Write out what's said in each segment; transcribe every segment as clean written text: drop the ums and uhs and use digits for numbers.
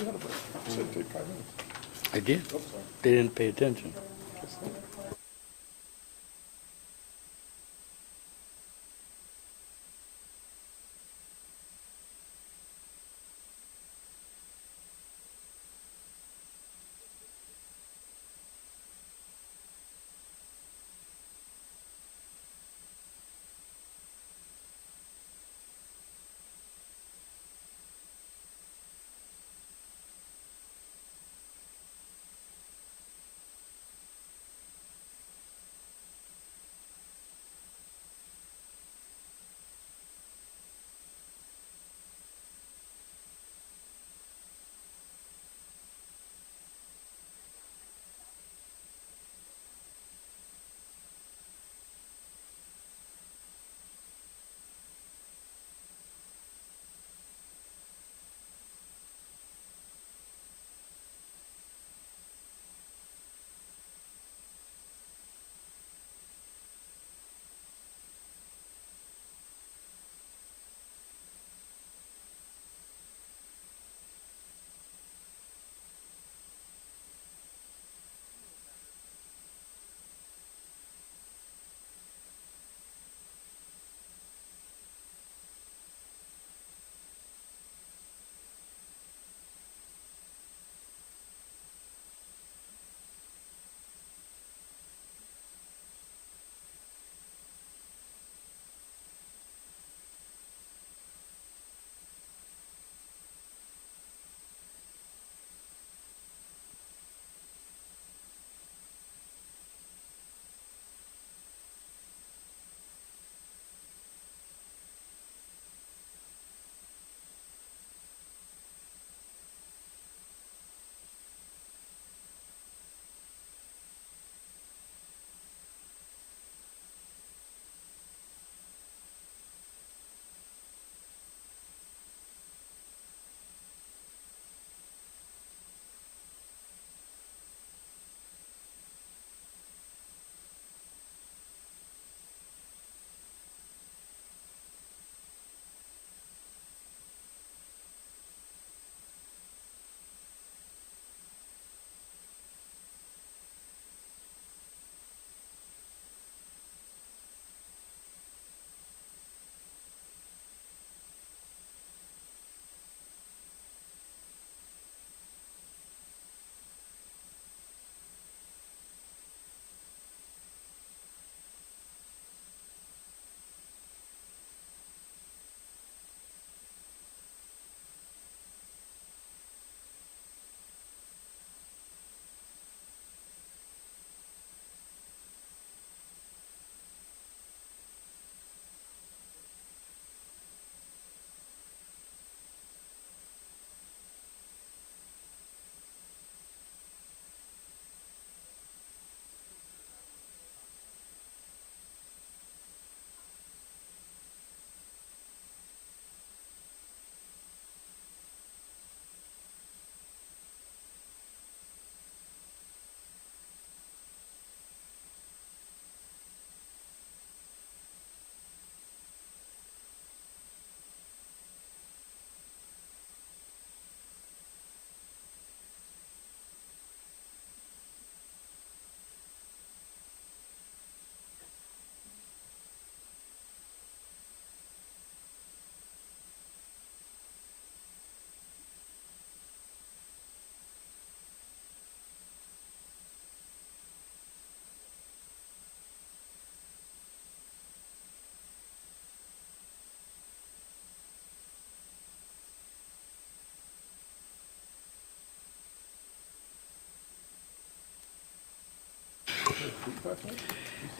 You had a break. You said take 5 minutes. I did. Oh, sorry. They didn't pay attention. Guess not.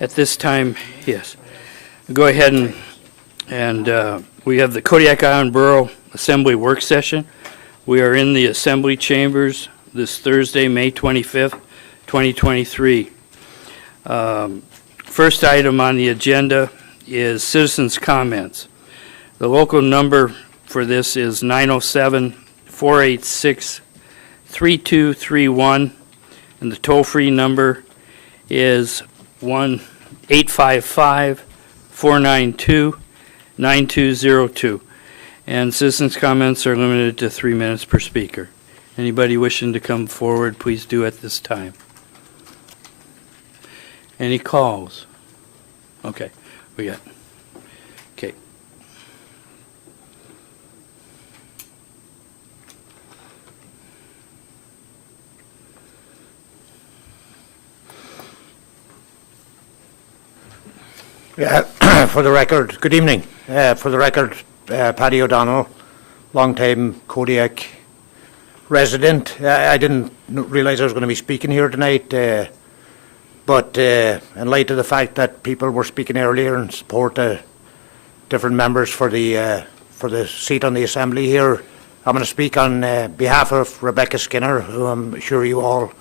At this time, yes. Go ahead and we have the Kodiak Island Borough Assembly Work Session. We are in the Assembly Chambers this Thursday, May 25th, 2023. First item on the agenda is citizens' comments. The local number for this is 907-486-3231, and the toll-free number is 1-855-492-9202. And citizens' comments are limited to 3 minutes per speaker. Anybody wishing to come forward, please do at this time. Any calls? Okay, we got, okay. Yeah, for the record, good evening. For the record, Paddy O'Donnell, long-time Kodiak resident. I didn't realise I was going to be speaking here tonight, but in light of the fact that people were speaking earlier in support of different members for the seat on the Assembly here, I'm going to speak on behalf of Rebecca Skinner, who I'm sure you all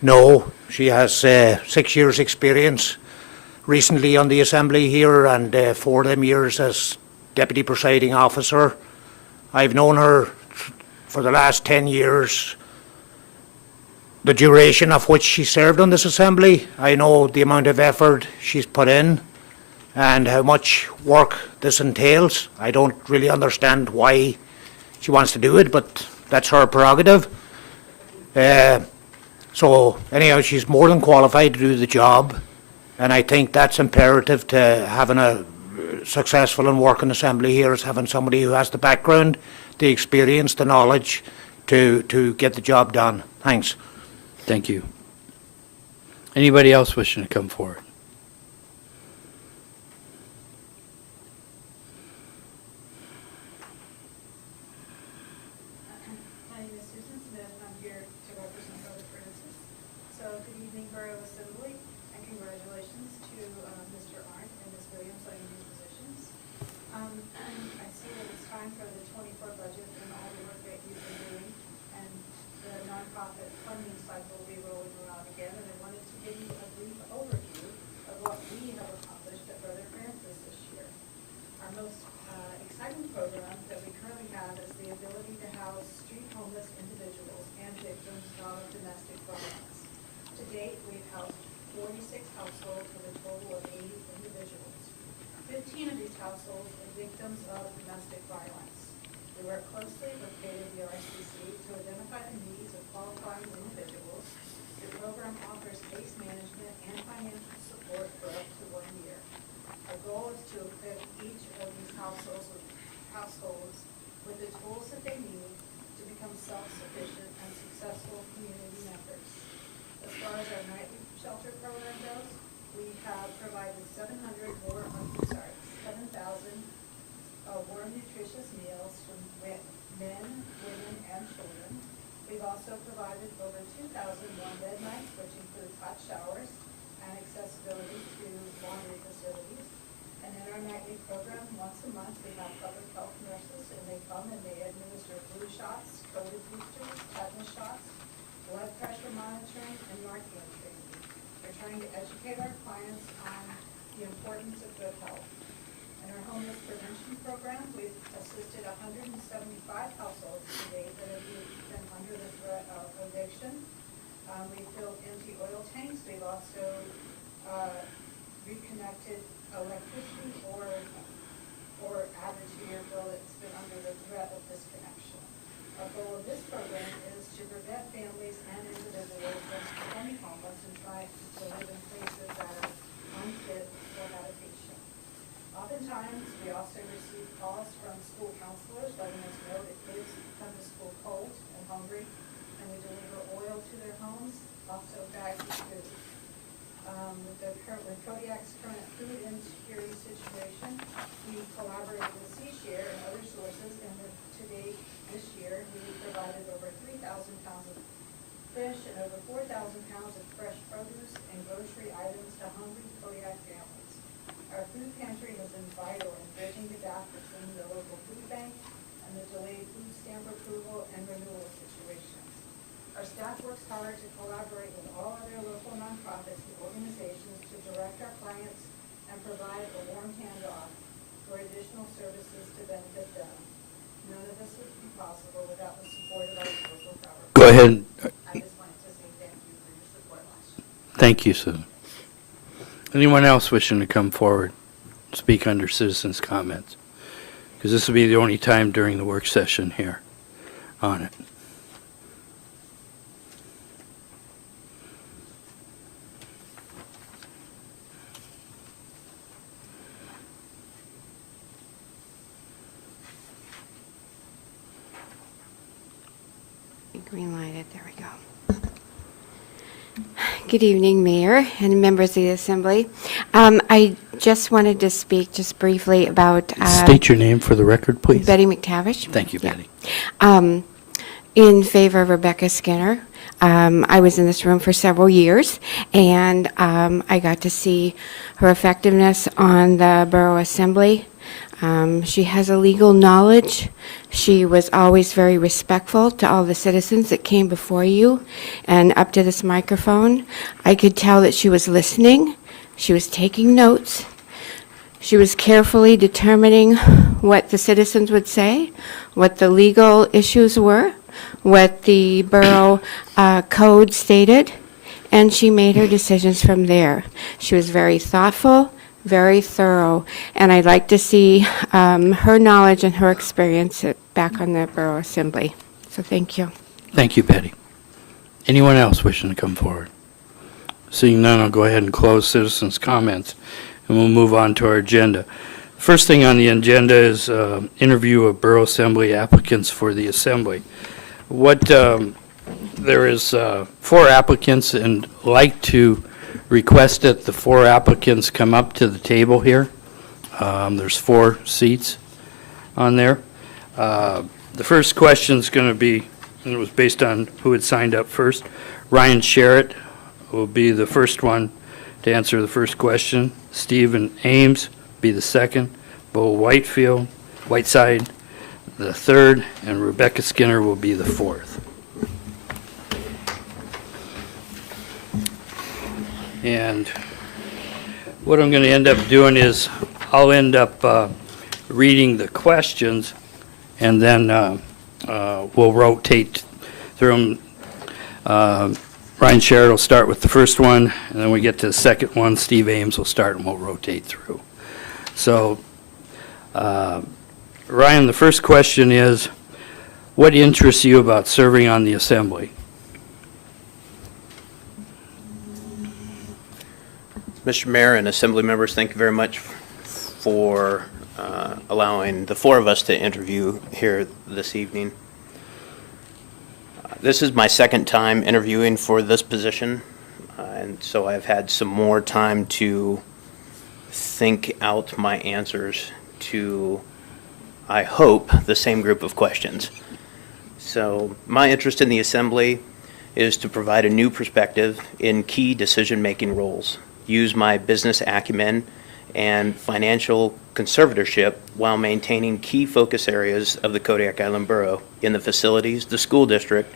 know. She has 6 years' experience recently on the Assembly here, and 4 of them years as Deputy Presiding Officer. I've known her for the last 10 years, the duration of which she served on this Assembly. I know the amount of effort she's put in and how much work this entails. I don't really understand why she wants to do it, but that's her prerogative. So anyhow, she's more than qualified to do the job. And I think that's imperative to having a successful and working Assembly here, is having somebody who has the background, the experience, the knowledge to get the job done. Thanks. Thank you. Anybody else wishing to come forward? My name is Susan Smith, and I'm here to represent Brother Francis. So good evening, Borough Assembly, and congratulations to Mr. Arndt and Ms. Williams on your new positions. I see that it's time for the 24 budget and all the work that you've been doing, and the nonprofit funding cycle will be rolling around again, and I wanted to give you a brief overview of what we have accomplished at Brother Francis this year. Our most exciting program that we currently have is the ability to house street homeless individuals and victims of domestic violence. To date, we've housed 46 households with a total of 80 individuals. 15 of these households are victims of domestic violence. We work closely with KWRCC to identify the needs of qualifying individuals. The program offers case management and financial support for up to 1 year. Our goal is to equip each of these households with the tools that they need to become self-sufficient and successful community members. As far as our nightly shelter program goes, we have provided 7,000 warm, nutritious meals from men, women, and children. We've also provided over 2,000 one-bed nights, which include hot showers and accessibility to laundry facilities. And in our nightly program, once a month, we have public health nurses, and they come and they administer flu shots, COVID boosters, tetanus shots, blood pressure monitoring, and Narcan training. We're trying to educate our clients on the importance of good health. In our homeless prevention program, we've assisted 175 households to date that have been under the threat of eviction. We've filled empty oil tanks. We've also reconnected electricity or added to your bill that's been under the threat of disconnection. Our goal of this program is to prevent families and individuals from becoming homeless and try to live in places that are unfit for habitation. Oftentimes, we also receive calls from school counselors letting us know that kids come to school cold and hungry, and we deliver oil to their homes, also bags of food. With Kodiak's current food insecurity situation, we collaborate with Seashare and other sources, and to date this year, we provided over 3,000 pounds of fish and over 4,000 pounds of fresh produce and grocery items to hungry Kodiak families. Our food pantry has been vital in bridging the gap between the local food bank and the delayed food stamp approval and renewal situations. Our staff works hard to collaborate with all other local nonprofits and organizations to direct our clients and provide a warm handoff for additional services to benefit them. None of this would be possible without the support of our local government. Go ahead. I just wanted to say thank you for your support last year. Thank you, Susan. Anyone else wishing to come forward, speak under citizens' comments? Because this will be the only time during the work session here on it. green lighted, there we go. Good evening, Mayor and members of the Assembly. I just wanted to speak just briefly about... State your name for the record, please. Betty McTavish. Thank you, Yeah. Betty. In favor of Rebecca Skinner. I was in this room for several years, and I got to see her effectiveness on the Borough Assembly. She has a legal knowledge. She was always very respectful to all the citizens that came before you and up to this microphone. I could tell that she was listening. She was taking notes. She was carefully determining what the citizens would say, what the legal issues were, what the borough code stated, and she made her decisions from there. She was very thoughtful, very thorough, and I'd like to see her knowledge and her experience back on the Borough Assembly. So thank you. Thank you, Betty. Anyone else wishing to come forward? Seeing none, I'll go ahead and close citizens' comments, and we'll move on to our agenda. First thing on the agenda is interview of Borough Assembly applicants for the Assembly. There is 4 applicants, and like to request that the 4 applicants come up to the table here. There's 4 seats on there. The first question is going to be, and it was based on who had signed up first. Ryan Sherritt will be the first one to answer the first question. Stephen Ames be the second. Bo Whiteside the third, and Rebecca Skinner will be the fourth. And what I'm going to end up doing is I'll end up reading the questions, and then we'll rotate through them. Ryan Sherritt will start with the first one, and then we get to the second one. Steve Ames will start, and we'll rotate through. So, Ryan, the first question is, what interests you about serving on the Assembly? Mr. Mayor and Assembly members, thank you very much for allowing the 4 of us to interview here this evening. This is my second time interviewing for this position, and so I've had some more time to think out my answers to, I hope, the same group of questions. So my interest in the Assembly is to provide a new perspective in key decision-making roles, use my business acumen and financial conservatorship while maintaining key focus areas of the Kodiak Island Borough in the facilities, the school district,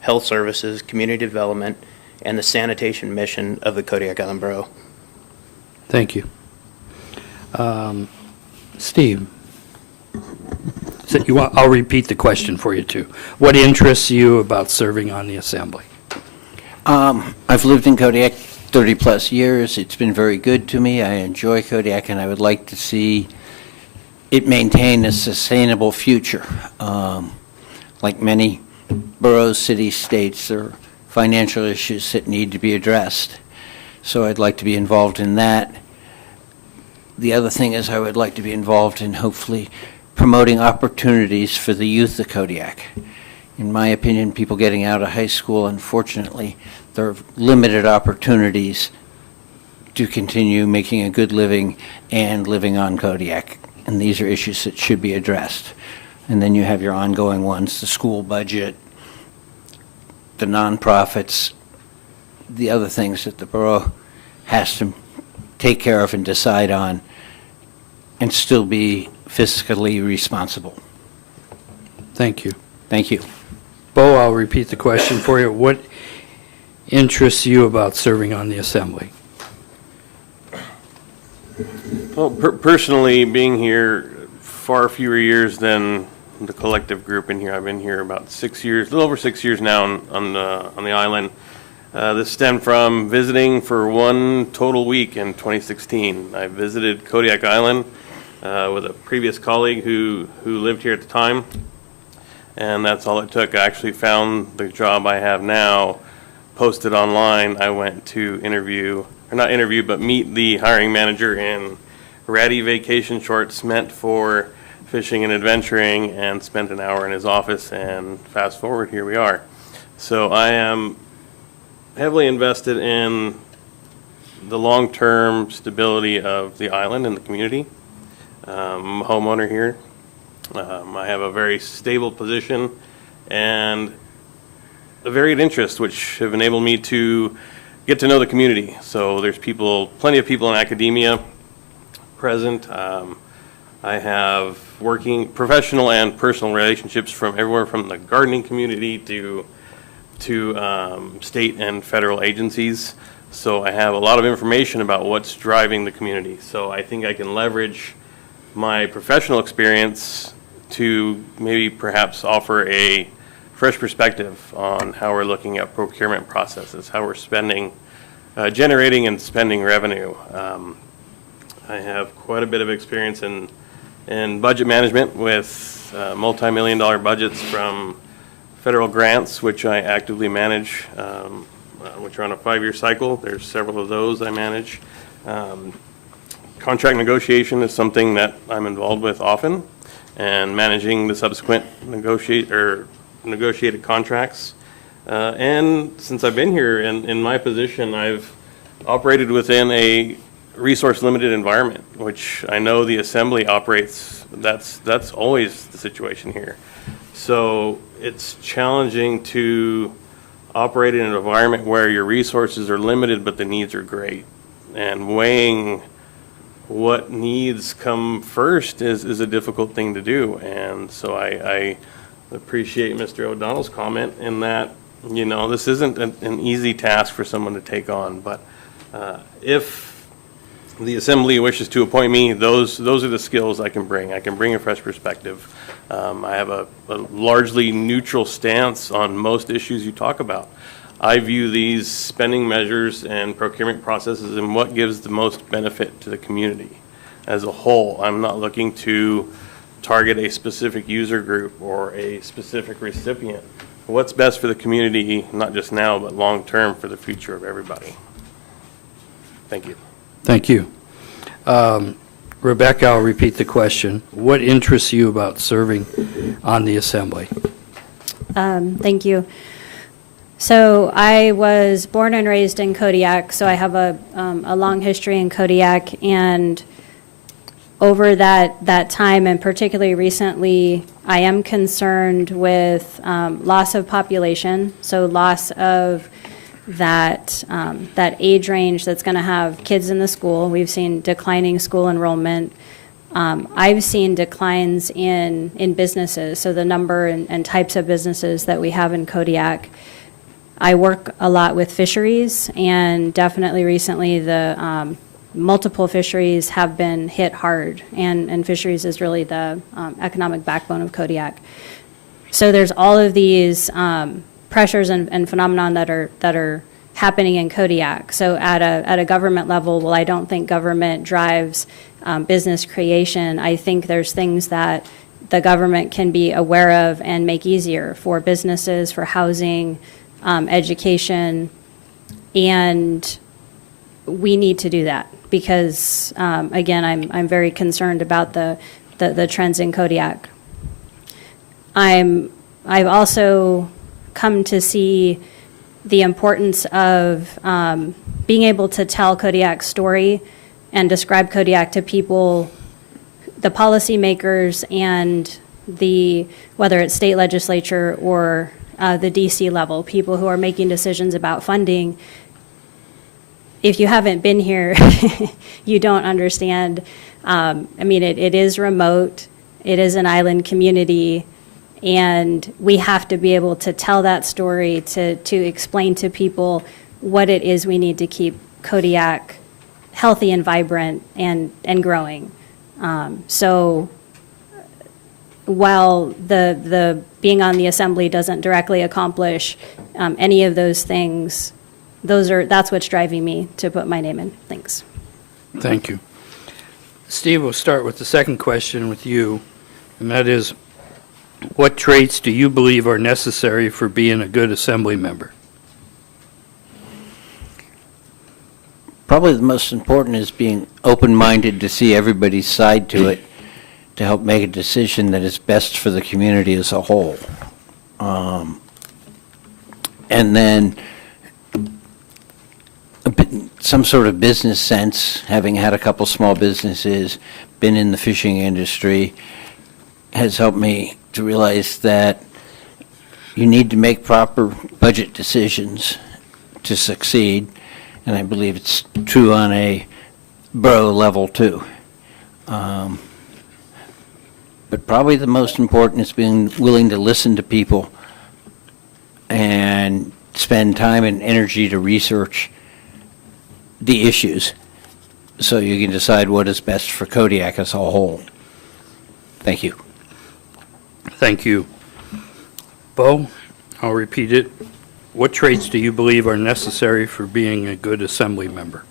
health services, community development, and the sanitation mission of the Kodiak Island Borough. Thank you. Steve, I'll repeat the question for you, too. What interests you about serving on the Assembly? I've lived in Kodiak 30-plus years. It's been very good to me. I enjoy Kodiak, and I would like to see it maintain a sustainable future. Like many boroughs, cities, states, there are financial issues that need to be addressed. So I'd like to be involved in that. The other thing is I would like to be involved in hopefully promoting opportunities for the youth of Kodiak. In my opinion, people getting out of high school, unfortunately, there are limited opportunities to continue making a good living and living on Kodiak. And these are issues that should be addressed. And then you have your ongoing ones, the school budget, the nonprofits, the other things that the borough has to take care of and decide on and still be fiscally responsible. Thank you. Thank you. Bo, I'll repeat the question for you. What interests you about serving on the Assembly? Well, personally, being here far fewer years than the collective group in here. I've been here about 6 years, a little over 6 years now on the island. This stemmed from visiting for one total week in 2016. I visited Kodiak Island with a previous colleague who lived here at the time, and that's all it took. I actually found the job I have now posted online. I went to meet the hiring manager in ratty vacation shorts meant for fishing and adventuring, and spent an hour in his office, and fast forward, here we are. So I am heavily invested in the long-term stability of the island and the community. I'm a homeowner here. I have a very stable position and a varied interest, which have enabled me to get to know the community. So there's plenty of people in academia present. I have working professional and personal relationships from everywhere from the gardening community to state and federal agencies. So I have a lot of information about what's driving the community. So I think I can leverage my professional experience to maybe perhaps offer a fresh perspective on how we're looking at procurement processes, how we're generating and spending revenue. I have quite a bit of experience in budget management with multi-million-dollar budgets from federal grants, which I actively manage, which are on a 5-year cycle. There's several of those I manage. Contract negotiation is something that I'm involved with often, and managing the subsequent negotiated contracts. And since I've been here in my position, I've operated within a resource-limited environment, which I know the Assembly operates. That's always the situation here. So it's challenging to operate in an environment where your resources are limited, but the needs are great. And weighing what needs come first is a difficult thing to do. And so I appreciate Mr. O'Donnell's comment in that, this isn't an easy task for someone to take on. But if the Assembly wishes to appoint me, those are the skills I can bring. I can bring a fresh perspective. I have a largely neutral stance on most issues you talk about. I view these spending measures and procurement processes and what gives the most benefit to the community as a whole. I'm not looking to target a specific user group or a specific recipient. What's best for the community, not just now, but long-term for the future of everybody. Thank you. Thank you. Rebecca, I'll repeat the question. What interests you about serving on the Assembly? Thank you. So I was born and raised in Kodiak, so I have a long history in Kodiak, and over that time, and particularly recently, I am concerned with loss of population, so loss of that age range that's going to have kids in the school. We've seen declining school enrollment. I've seen declines in businesses, so the number and types of businesses that we have in Kodiak. I work a lot with fisheries, and definitely recently the multiple fisheries have been hit hard, and fisheries is really the economic backbone of Kodiak. So there's all of these pressures and phenomenon that are happening in Kodiak. So at a government level, well, I don't think government drives business creation. I think there's things that the government can be aware of and make easier for businesses, for housing, education, and we need to do that because, again, I'm very concerned about the trends in Kodiak. I've also come to see the importance of being able to tell Kodiak's story and describe Kodiak to people, the policymakers and whether it's state legislature or the DC level, people who are making decisions about funding. If you haven't been here, you don't understand. It is remote. It is an island community. And we have to be able to tell that story, to explain to people what it is we need to keep Kodiak healthy and vibrant and growing. So while the being on the Assembly doesn't directly accomplish any of those things, that's what's driving me to put my name in. Thanks. Thank you. Steve, we'll start with the second question with you, and that is, what traits do you believe are necessary for being a good Assembly member? Probably the most important is being open-minded to see everybody's side to it, to help make a decision that is best for the community as a whole. And then some sort of business sense, having had a couple small businesses, been in the fishing industry, has helped me to realize that you need to make proper budget decisions to succeed, and I believe it's true on a borough level too. But probably the most important is being willing to listen to people and spend time and energy to research the issues so you can decide what is best for Kodiak as a whole. Thank you. Thank you. Bo, I'll repeat it. What traits do you believe are necessary for being a good assembly member?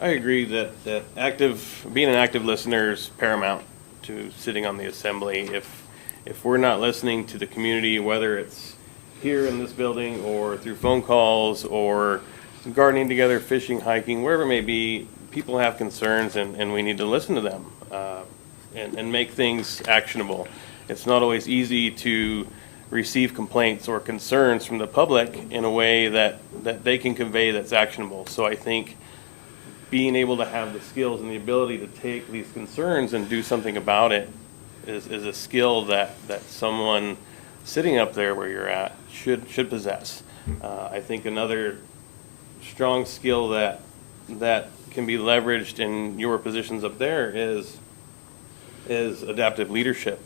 I agree that being an active listener is paramount to sitting on the assembly. If we're not listening to the community, whether it's here in this building or through phone calls or gardening together, fishing, hiking, wherever it may be, people have concerns and we need to listen to them and make things actionable. It's not always easy to receive complaints or concerns from the public in a way that they can convey that's actionable. So I think being able to have the skills and the ability to take these concerns and do something about it is a skill that someone sitting up there where you're at should possess. I think another strong skill that can be leveraged in your positions up there is adaptive leadership.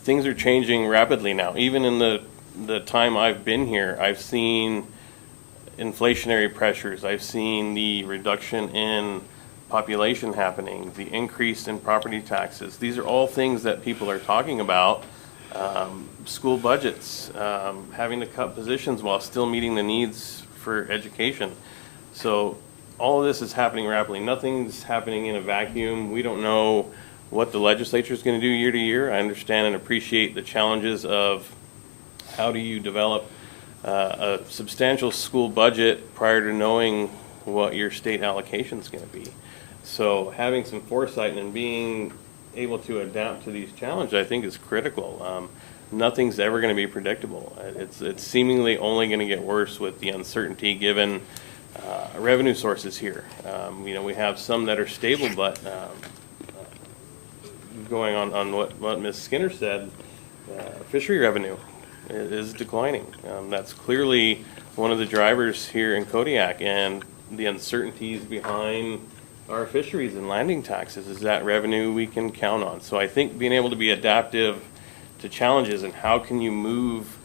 Things are changing rapidly now. Even in the time I've been here, I've seen inflationary pressures. I've seen the reduction in population happening, the increase in property taxes. These are all things that people are talking about. School budgets, having to cut positions while still meeting the needs for education. So all of this is happening rapidly. Nothing's happening in a vacuum. We don't know what the legislature is going to do year to year. I understand and appreciate the challenges of how do you develop a substantial school budget prior to knowing what your state allocation is going to be. So having some foresight and being able to adapt to these challenges, I think, is critical. Nothing's ever going to be predictable. It's seemingly only going to get worse with the uncertainty given revenue sources here. We have some that are stable, but going on what Ms. Skinner said, fishery revenue is declining. That's clearly one of the drivers here in Kodiak, and the uncertainties behind our fisheries and landing taxes is that revenue we can count on. So I think being able to be adaptive to challenges and how can you move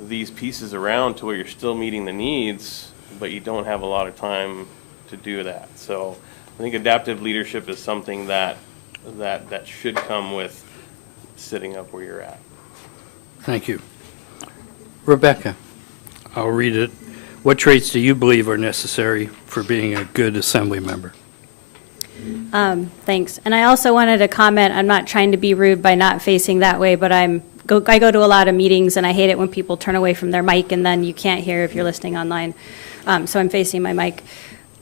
these pieces around to where you're still meeting the needs, but you don't have a lot of time to do that. So I think adaptive leadership is something that should come with sitting up where you're at. Thank you. Rebecca, I'll read it. What traits do you believe are necessary for being a good assembly member? Thanks. And I also wanted to comment, I'm not trying to be rude by not facing that way, but I go to a lot of meetings and I hate it when people turn away from their mic and then you can't hear if you're listening online. So I'm facing my mic.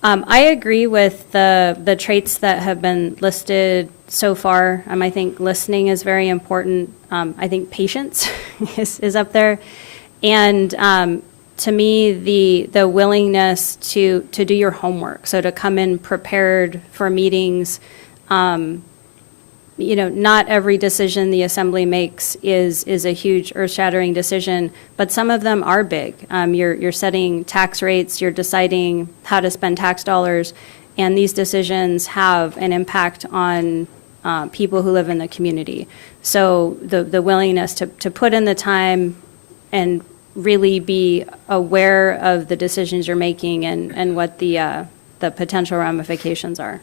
I agree with the traits that have been listed so far. I think listening is very important. I think patience is up there. And to me, the willingness to do your homework, so to come in prepared for meetings. Not every decision the assembly makes is a huge earth-shattering decision, but some of them are big. You're setting tax rates, you're deciding how to spend tax dollars, and these decisions have an impact on people who live in the community. So the willingness to put in the time and really be aware of the decisions you're making and what the potential ramifications are.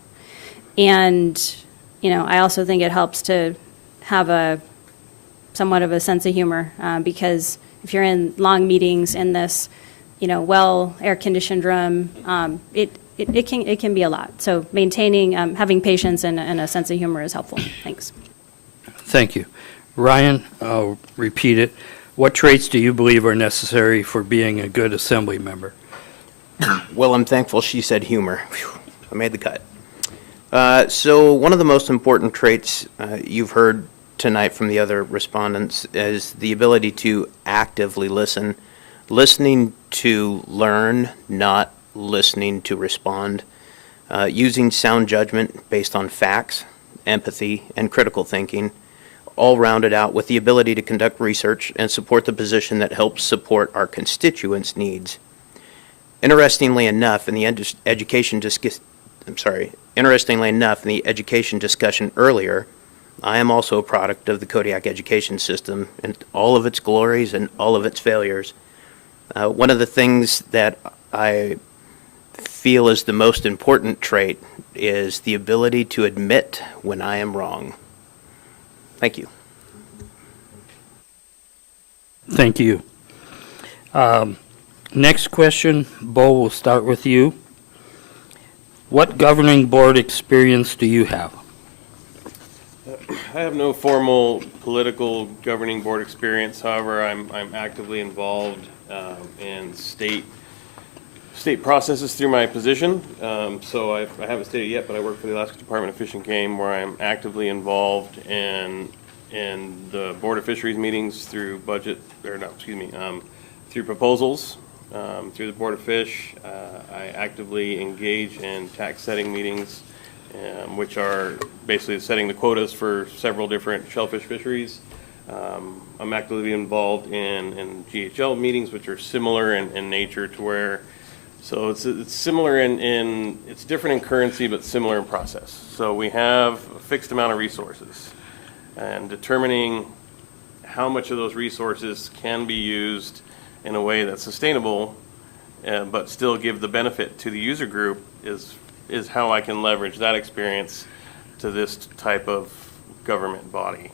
And I also think it helps to have somewhat of a sense of humor because if you're in long meetings in this, well air-conditioned room, it can be a lot. So maintaining, having patience and a sense of humor is helpful. Thanks. Thank you. Ryan, I'll repeat it. What traits do you believe are necessary for being a good assembly member? Well, I'm thankful she said humor. Whew, I made the cut. So one of the most important traits you've heard tonight from the other respondents is the ability to actively listen. listening to learn, not listening to respond, using sound judgment based on facts, empathy, and critical thinking, all rounded out with the ability to conduct research and support the position that helps support our constituents' needs. Interestingly enough, in the education discussion earlier, I am also a product of the Kodiak education system and all of its glories and all of its failures. One of the things that I feel is the most important trait is the ability to admit when I am wrong. Thank you. Thank you. Next question, Bo, we'll start with you. What governing board experience do you have? I have no formal political governing board experience. However, I'm actively involved in state processes through my position. So I haven't stated yet, but I work for the Alaska Department of Fish and Game, where I'm actively involved in the Board of Fisheries meetings through through proposals, through the Board of Fish. I actively engage in tax setting meetings, which are basically setting the quotas for several different shellfish fisheries. I'm actively involved in GHL meetings, which are similar in nature to where, so it's similar it's different in currency, but similar in process. So we have a fixed amount of resources, and determining how much of those resources can be used in a way that's sustainable, but still give the benefit to the user group is how I can leverage that experience to this type of government body.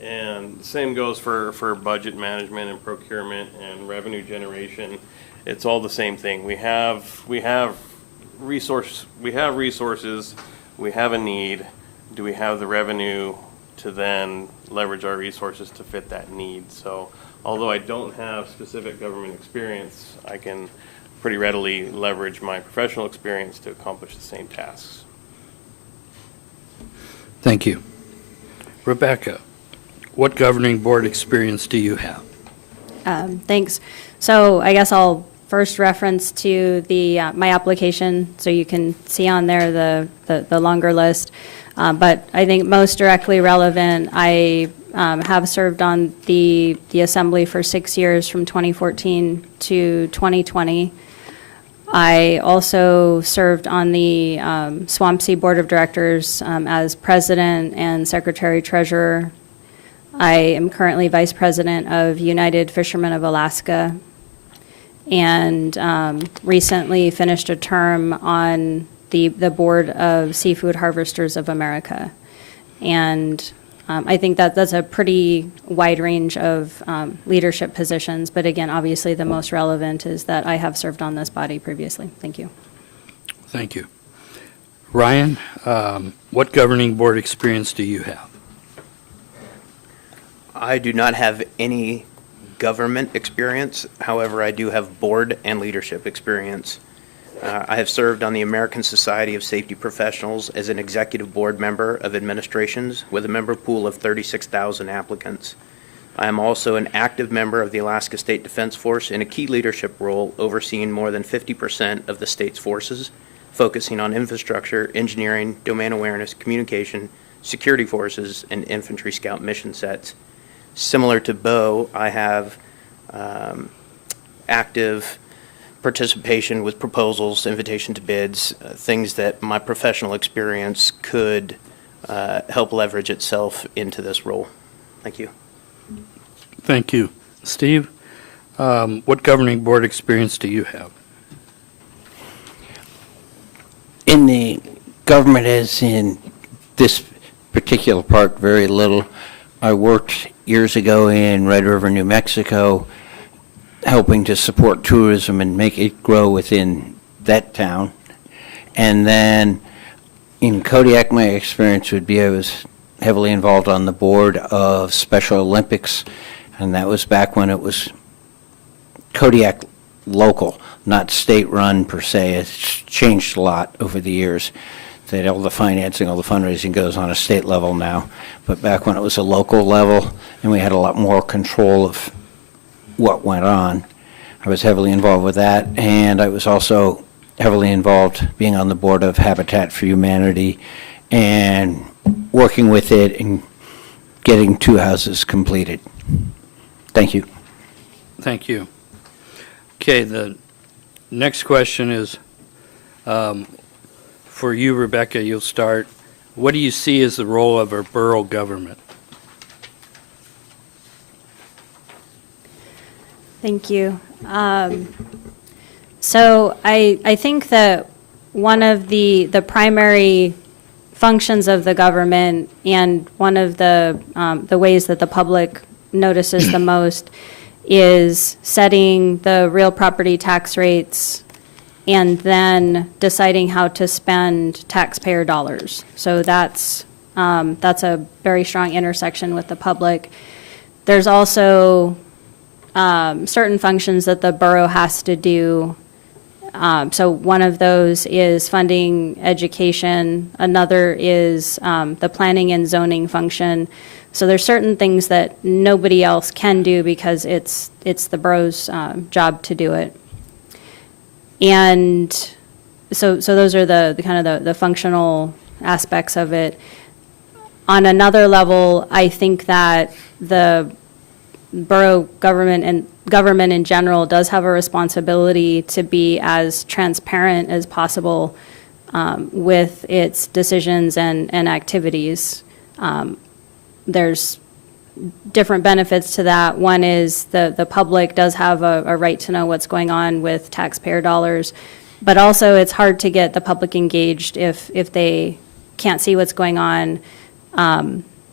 And the same goes for budget management and procurement and revenue generation. It's all the same thing. We have resources, we have a need. Do we have the revenue to then leverage our resources to fit that need? So although I don't have specific government experience, I can pretty readily leverage my professional experience to accomplish the same tasks. Thank you. Rebecca, what governing board experience do you have? Thanks. So I guess I'll first reference to the my application, so you can see on there the longer list. But I think most directly relevant, I have served on the Assembly for 6 years, from 2014 to 2020. I also served on the Swampsea Board of Directors as President and Secretary Treasurer. I am currently Vice President of United Fishermen of Alaska, and recently finished a term on the Board of Seafood Harvesters of America. And I think that's a pretty wide range of leadership positions, but again, obviously the most relevant is that I have served on this body previously. Thank you. Thank you. Ryan, what governing board experience do you have? I do not have any government experience. However, I do have board and leadership experience. I have served on the American Society of Safety Professionals as an executive board member of administrations with a member pool of 36,000 applicants. I am also an active member of the Alaska State Defense Force in a key leadership role, overseeing more than 50% of the state's forces, focusing on infrastructure, engineering, domain awareness, communication, security forces, and infantry scout mission sets. Similar to Bo, I have active participation with proposals, invitation to bids, things that my professional experience could help leverage itself into this role. Thank you. Thank you. Steve, what governing board experience do you have? In the government, as in this particular part, very little. I worked years ago in Red River, New Mexico, helping to support tourism and make it grow within that town. And then in Kodiak, my experience would be I was heavily involved on the board of Special Olympics, and that was back when it was Kodiak local, not state-run per se. It's changed a lot over the years. That all the financing, all the fundraising goes on a state level now. But back when it was a local level, and we had a lot more control of what went on. I was heavily involved with that, and I was also heavily involved being on the board of Habitat for Humanity and working with it and getting 2 houses completed. Thank you. Thank you. Okay, the next question is, for you, Rebecca, you'll start. What do you see as the role of our borough government? Thank you. So I think that one of the primary functions of the government and one of the ways that the public notices the most is setting the real property tax rates and then deciding how to spend taxpayer dollars. So that's a very strong intersection with the public. There's also certain functions that the borough has to do. So one of those is funding education. Another is the planning and zoning function. So there's certain things that nobody else can do because it's the borough's job to do it. And so those are the kind of the functional aspects of it. On another level, I think that the borough government and government in general does have a responsibility to be as transparent as possible with its decisions and activities. There's different benefits to that. One is the public does have a right to know what's going on with taxpayer dollars, but also it's hard to get the public engaged if they can't see what's going on.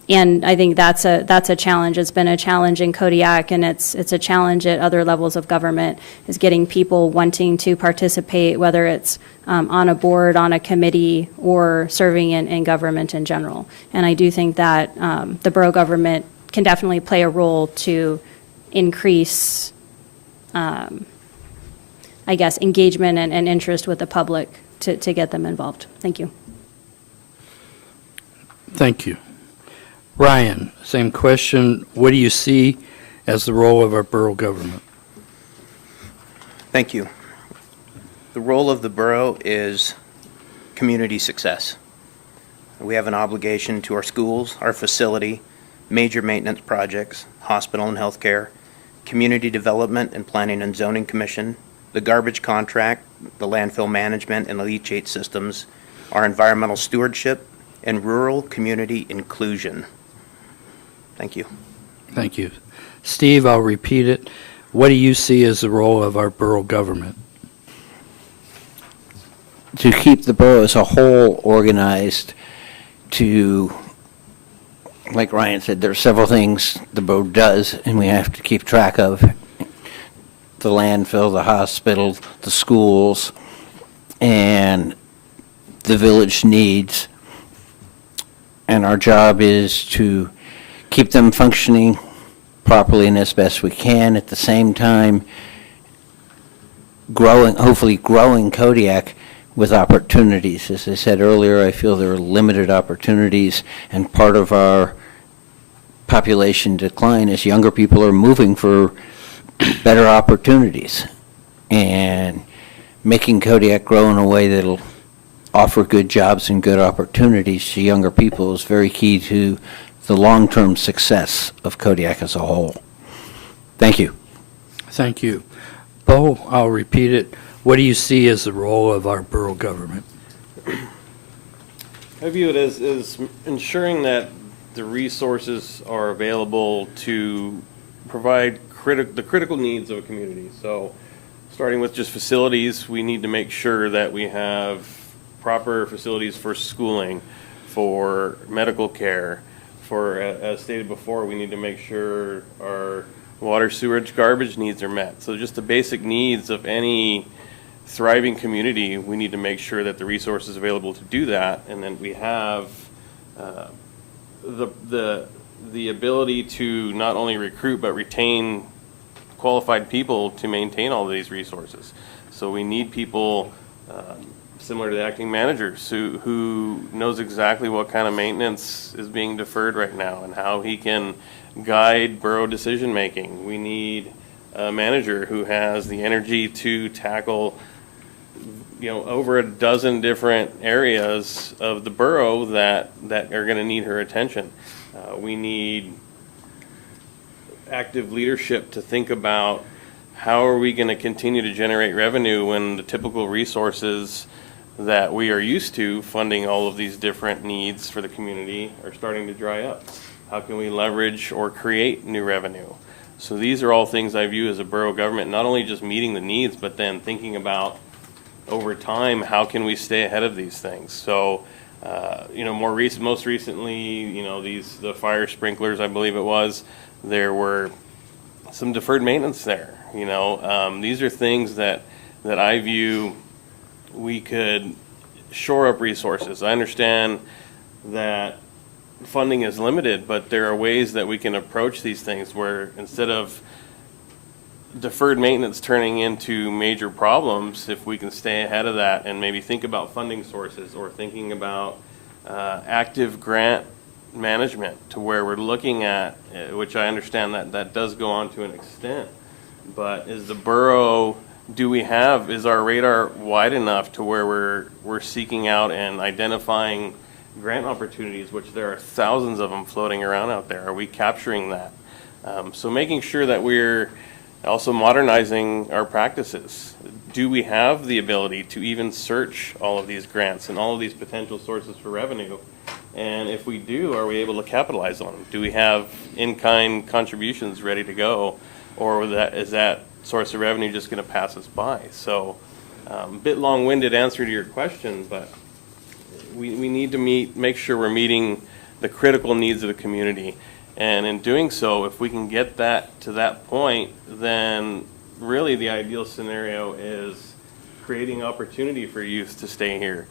And I think that's a challenge. It's been a challenge in Kodiak, and it's a challenge at other levels of government, is getting people wanting to participate, whether it's on a board, on a committee, or serving in government in general. And I do think that the borough government can definitely play a role to increase, I guess, engagement and interest with the public to get them involved. Thank you. Thank you. Ryan, same question. What do you see as the role of our borough government? Thank you. The role of the borough is community success. We have an obligation to our schools, our facility, major maintenance projects, hospital and healthcare, community development and planning and zoning commission, the garbage contract, the landfill management and leachate systems, our environmental stewardship, and rural community inclusion. Thank you. Thank you. Steve, I'll repeat it. What do you see as the role of our borough government? To keep the borough as a whole organized, to, like Ryan said, there are several things the borough does and we have to keep track of. The landfill, the hospital, the schools, and the village needs. And our job is to keep them functioning properly and as best we can. At the same time, hopefully growing Kodiak with opportunities. As I said earlier, I feel there are limited opportunities, and part of our population decline is younger people are moving for better opportunities. And making Kodiak grow in a way that'll offer good jobs and good opportunities to younger people is very key to the long-term success of Kodiak as a whole. Thank you. Thank you. Bo, I'll repeat it. What do you see as the role of our borough government? I view it as ensuring that the resources are available to provide the critical needs of a community. So starting with just facilities, we need to make sure that we have proper facilities for schooling, for medical care, for, as stated before, we need to make sure our water, sewage, garbage needs are met. So just the basic needs of any thriving community, we need to make sure that the resources available to do that, and then we have the ability to not only recruit but retain qualified people to maintain all of these resources. So we need people similar to the acting managers who knows exactly what kind of maintenance is being deferred right now and how he can guide borough decision making. We need a manager who has the energy to tackle, over a dozen different areas of the borough that are going to need her attention. We need active leadership to think about how are we going to continue to generate revenue when the typical resources that we are used to funding all of these different needs for the community are starting to dry up. How can we leverage or create new revenue? So these are all things I view as a borough government, not only just meeting the needs, but then thinking about over time, how can we stay ahead of these things? So, most recently, the fire sprinklers, I believe it was, there were some deferred maintenance there. These are things that I view we could shore up resources. I understand that funding is limited, but there are ways that we can approach these things where instead of deferred maintenance turning into major problems, if we can stay ahead of that and maybe think about funding sources or thinking about active grant management to where we're looking at, which I understand that does go on to an extent, but is the borough, is our radar wide enough to where we're seeking out and identifying grant opportunities, which there are thousands of them floating around out there? Are we capturing that? So making sure that we're also modernizing our practices. Do we have the ability to even search all of these grants and all of these potential sources for revenue? And if we do, are we able to capitalize on them? Do we have in-kind contributions ready to go? Or is that source of revenue just going to pass us by? So a bit long-winded answer to your question, but we need to make sure we're meeting the critical needs of the community. And in doing so, if we can get that to that point, then really the ideal scenario is creating opportunity for youth to stay here,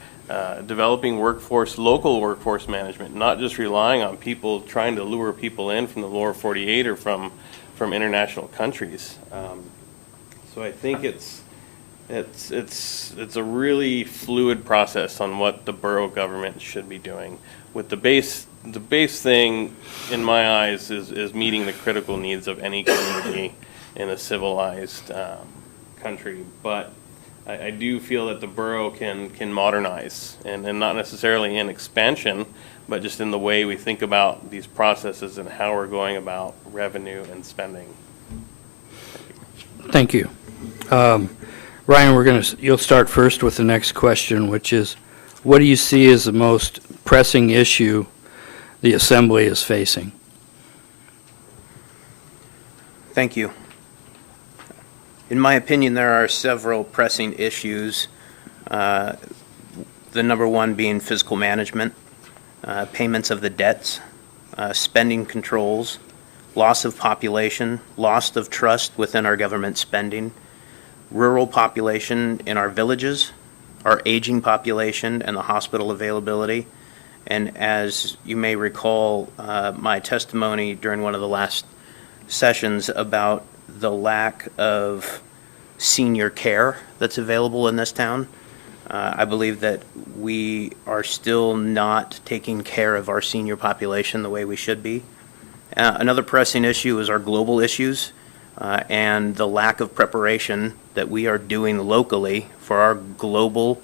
developing local workforce management, not just relying on people trying to lure people in from the lower 48 or from international countries. So I think it's a really fluid process on what the borough government should be doing. With the base thing, in my eyes, is meeting the critical needs of any community in a civilized country. But I do feel that the borough can modernize, and not necessarily in expansion, but just in the way we think about these processes and how we're going about revenue and spending. Thank you. Ryan, you'll start first with the next question, which is, what do you see as the most pressing issue the Assembly is facing? Thank you. In my opinion, there are several pressing issues. The number one being fiscal management, payments of the debts, spending controls, loss of population, loss of trust within our government spending, rural population in our villages, our aging population, and the hospital availability. And as you may recall, my testimony during one of the last sessions about the lack of senior care that's available in this town. I believe that we are still not taking care of our senior population the way we should be. Another pressing issue is our global issues and the lack of preparation that we are doing locally for our global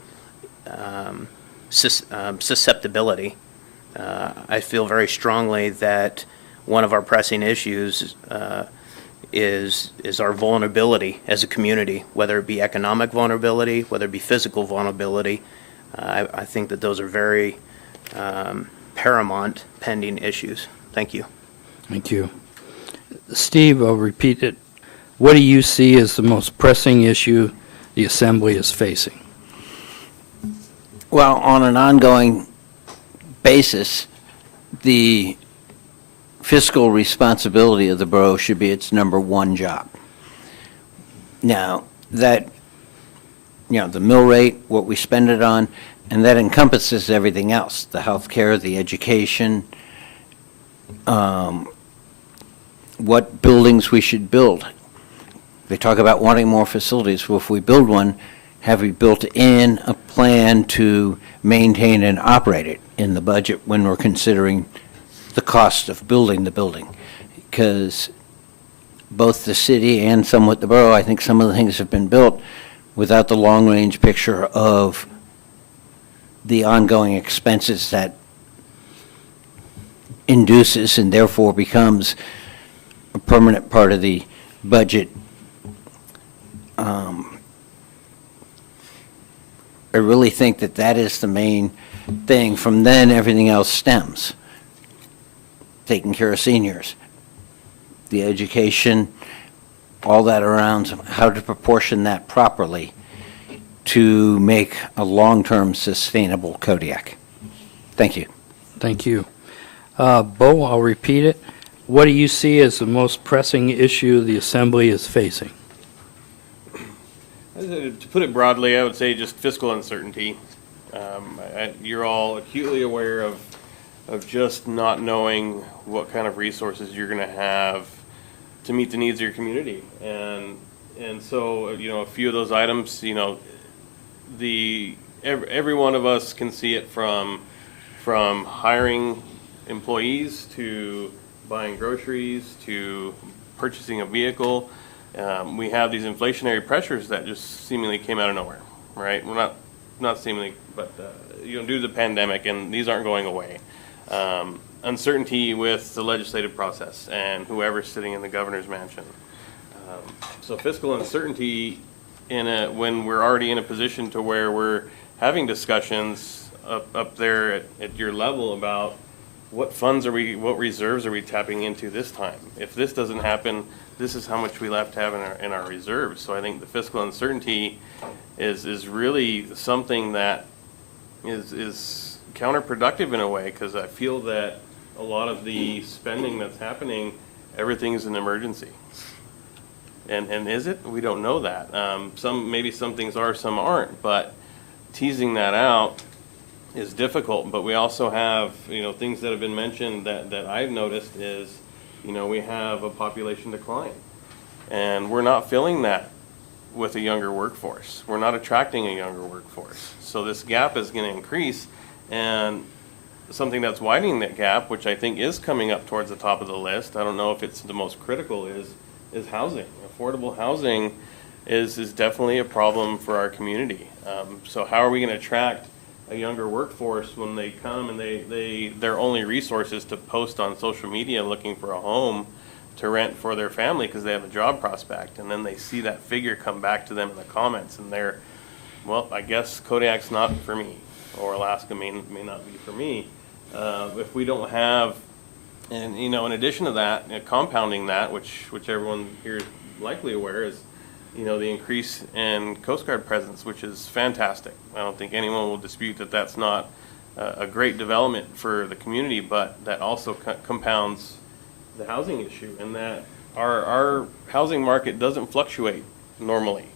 susceptibility. I feel very strongly that one of our pressing issues is our vulnerability as a community, whether it be economic vulnerability, whether it be physical vulnerability. I think that those are very paramount pending issues. Thank you. Thank you. Steve, I'll repeat it. What do you see as the most pressing issue the Assembly is facing? Well, on an ongoing basis, the fiscal responsibility of the borough should be its number one job. Now, that, the mill rate, what we spend it on, and that encompasses everything else, the health care, the education, what buildings we should build. They talk about wanting more facilities. Well, if we build one, have we built in a plan to maintain and operate it in the budget when we're considering the cost of building the building? Because both the city and somewhat the borough. I think some of the things have been built without the long-range picture of the ongoing expenses that induces and therefore becomes a permanent part of the budget. I really think that that is the main thing. From then, everything else stems. Taking care of seniors, the education, all that around, how to proportion that properly to make a long-term sustainable Kodiak. Thank you. Thank you. Bo, I'll repeat it. What do you see as the most pressing issue the Assembly is facing? To put it broadly, I would say just fiscal uncertainty. You're all acutely aware of just not knowing what kind of resources you're going to have to meet the needs of your community. And so, a few of those items, every one of us can see it from hiring employees to buying groceries to purchasing a vehicle. We have these inflationary pressures that just seemingly came out of nowhere, right? Well, not seemingly, but due to the pandemic, and these aren't going away. Uncertainty with the legislative process and whoever's sitting in the governor's mansion. So fiscal uncertainty when we're already in a position to where we're having discussions up there at your level about what reserves are we tapping into this time? If this doesn't happen, this is how much we left to have in our reserves. So I think the fiscal uncertainty is really something that is counterproductive in a way, because I feel that a lot of the spending that's happening, everything is an emergency. And is it? We don't know that. Maybe some things are, some aren't, but teasing that out is difficult. But we also have, things that have been mentioned that I've noticed is, we have a population decline. And we're not filling that with a younger workforce. We're not attracting a younger workforce. So this gap is going to increase, and something that's widening that gap, which I think is coming up towards the top of the list, I don't know if it's the most critical, is housing. Affordable housing is definitely a problem for our community. So how are we going to attract a younger workforce when they come and their only resource is to post on social media looking for a home to rent for their family because they have a job prospect, and then they see that figure come back to them in the comments, and they're, well, I guess Kodiak's not for me, or Alaska may not be for me. If we don't have, and in addition to that, compounding that, which everyone here is likely aware, is the increase in Coast Guard presence, which is fantastic. I don't think anyone will dispute that that's not a great development for the community, but that also compounds the housing issue, and that our housing market doesn't fluctuate normally,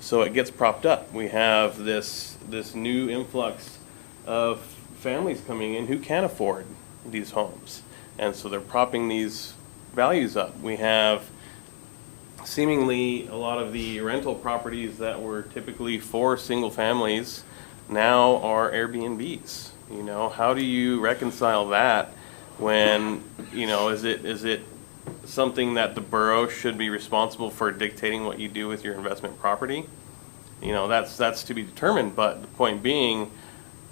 so it gets propped up. We have this new influx of families coming in who can't afford these homes, and so they're propping these values up. We have seemingly a lot of the rental properties that were typically for single families now are Airbnbs. How do you reconcile that when, is it something that the borough should be responsible for dictating what you do with your investment property? That's to be determined, but the point being,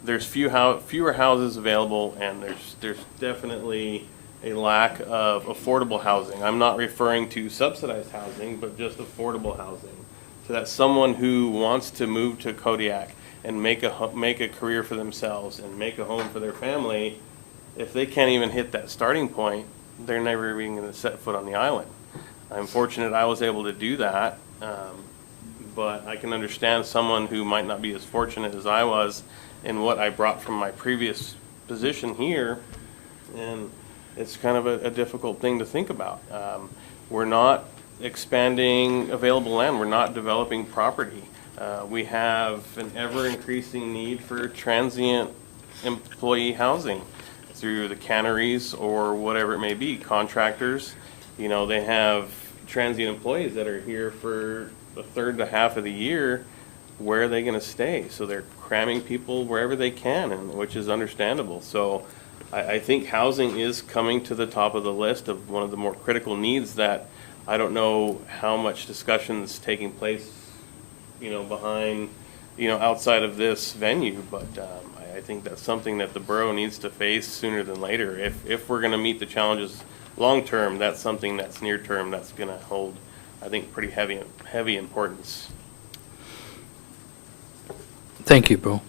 there's fewer houses available, and there's definitely a lack of affordable housing. I'm not referring to subsidized housing, but just affordable housing, so that someone who wants to move to Kodiak and make a career for themselves and make a home for their family, if they can't even hit that starting point, they're never even going to set foot on the island. I'm fortunate I was able to do that, but I can understand someone who might not be as fortunate as I was in what I brought from my previous position here, and it's kind of a difficult thing to think about. We're not expanding available land. We're not developing property. We have an ever-increasing need for transient employee housing through the canneries or whatever it may be. Contractors, they have transient employees that are here for a third to half of the year. Where are they going to stay? So they're cramming people wherever they can, which is understandable. So I think housing is coming to the top of the list of one of the more critical needs that I don't know how much discussion's taking place, behind, outside of this venue, but I think that's something that the borough needs to face sooner than later. If we're going to meet the challenges long-term, that's something that's near-term that's going to hold, I think, pretty heavy importance. Thank you, Bo.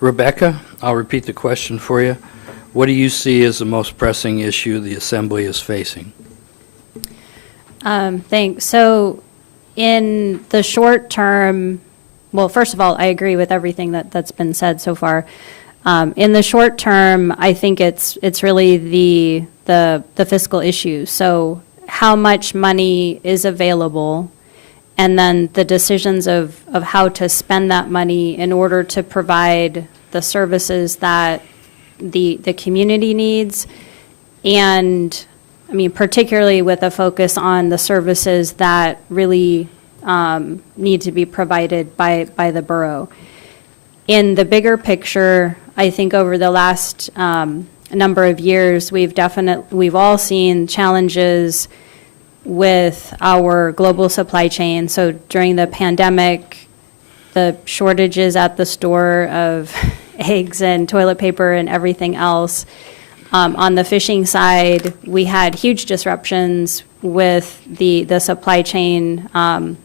Rebecca, I'll repeat the question for you. What do you see as the most pressing issue the Assembly is facing? Thanks. So in the short term, well, first of all, I agree with everything that's been said so far. In the short term, I think it's really the fiscal issue. So how much money is available, and then the decisions of how to spend that money in order to provide the services that the community needs, and I mean, particularly with a focus on the services that really need to be provided by the borough. In the bigger picture, I think over the last number of years, we've all seen challenges with our global supply chain. So during the pandemic, the shortages at the store of eggs and toilet paper and everything else. On the fishing side, we had huge disruptions with the supply chain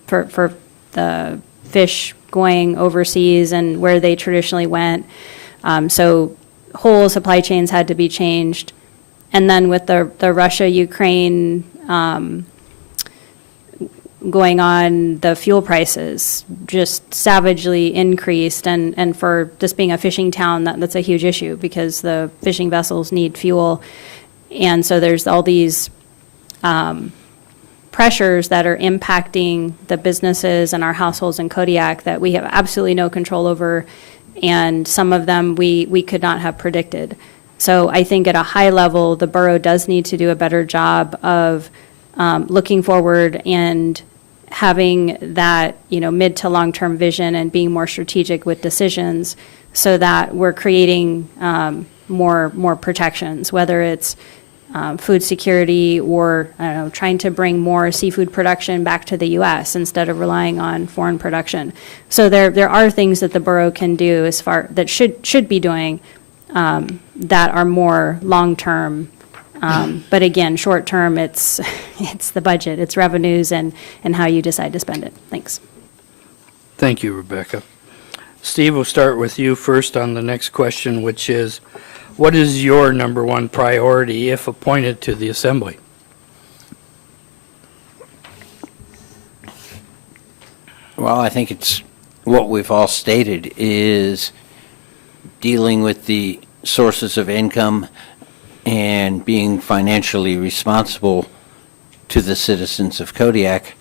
for the fish going overseas and where they traditionally went. So whole supply chains had to be changed. And then with the Russia-Ukraine going on, the fuel prices just savagely increased, and for this being a fishing town, that's a huge issue because the fishing vessels need fuel. And so there's all these pressures that are impacting the businesses and our households in Kodiak that we have absolutely no control over, and some of them we could not have predicted. So I think at a high level, the borough does need to do a better job of looking forward and having that, mid to long-term vision and being more strategic with decisions so that we're creating more protections, whether it's food security or, I don't know, trying to bring more seafood production back to the U.S. instead of relying on foreign production. So there are things that the borough can do that should be doing that are more long-term. But again, short term, it's the budget, it's revenues, and how you decide to spend it. Thanks. Thank you, Rebecca. Steve, we'll start with you first on the next question, which is, what is your number one priority if appointed to the Assembly? Well, I think it's what we've all stated is dealing with the sources of income and being financially responsible to the citizens of Kodiak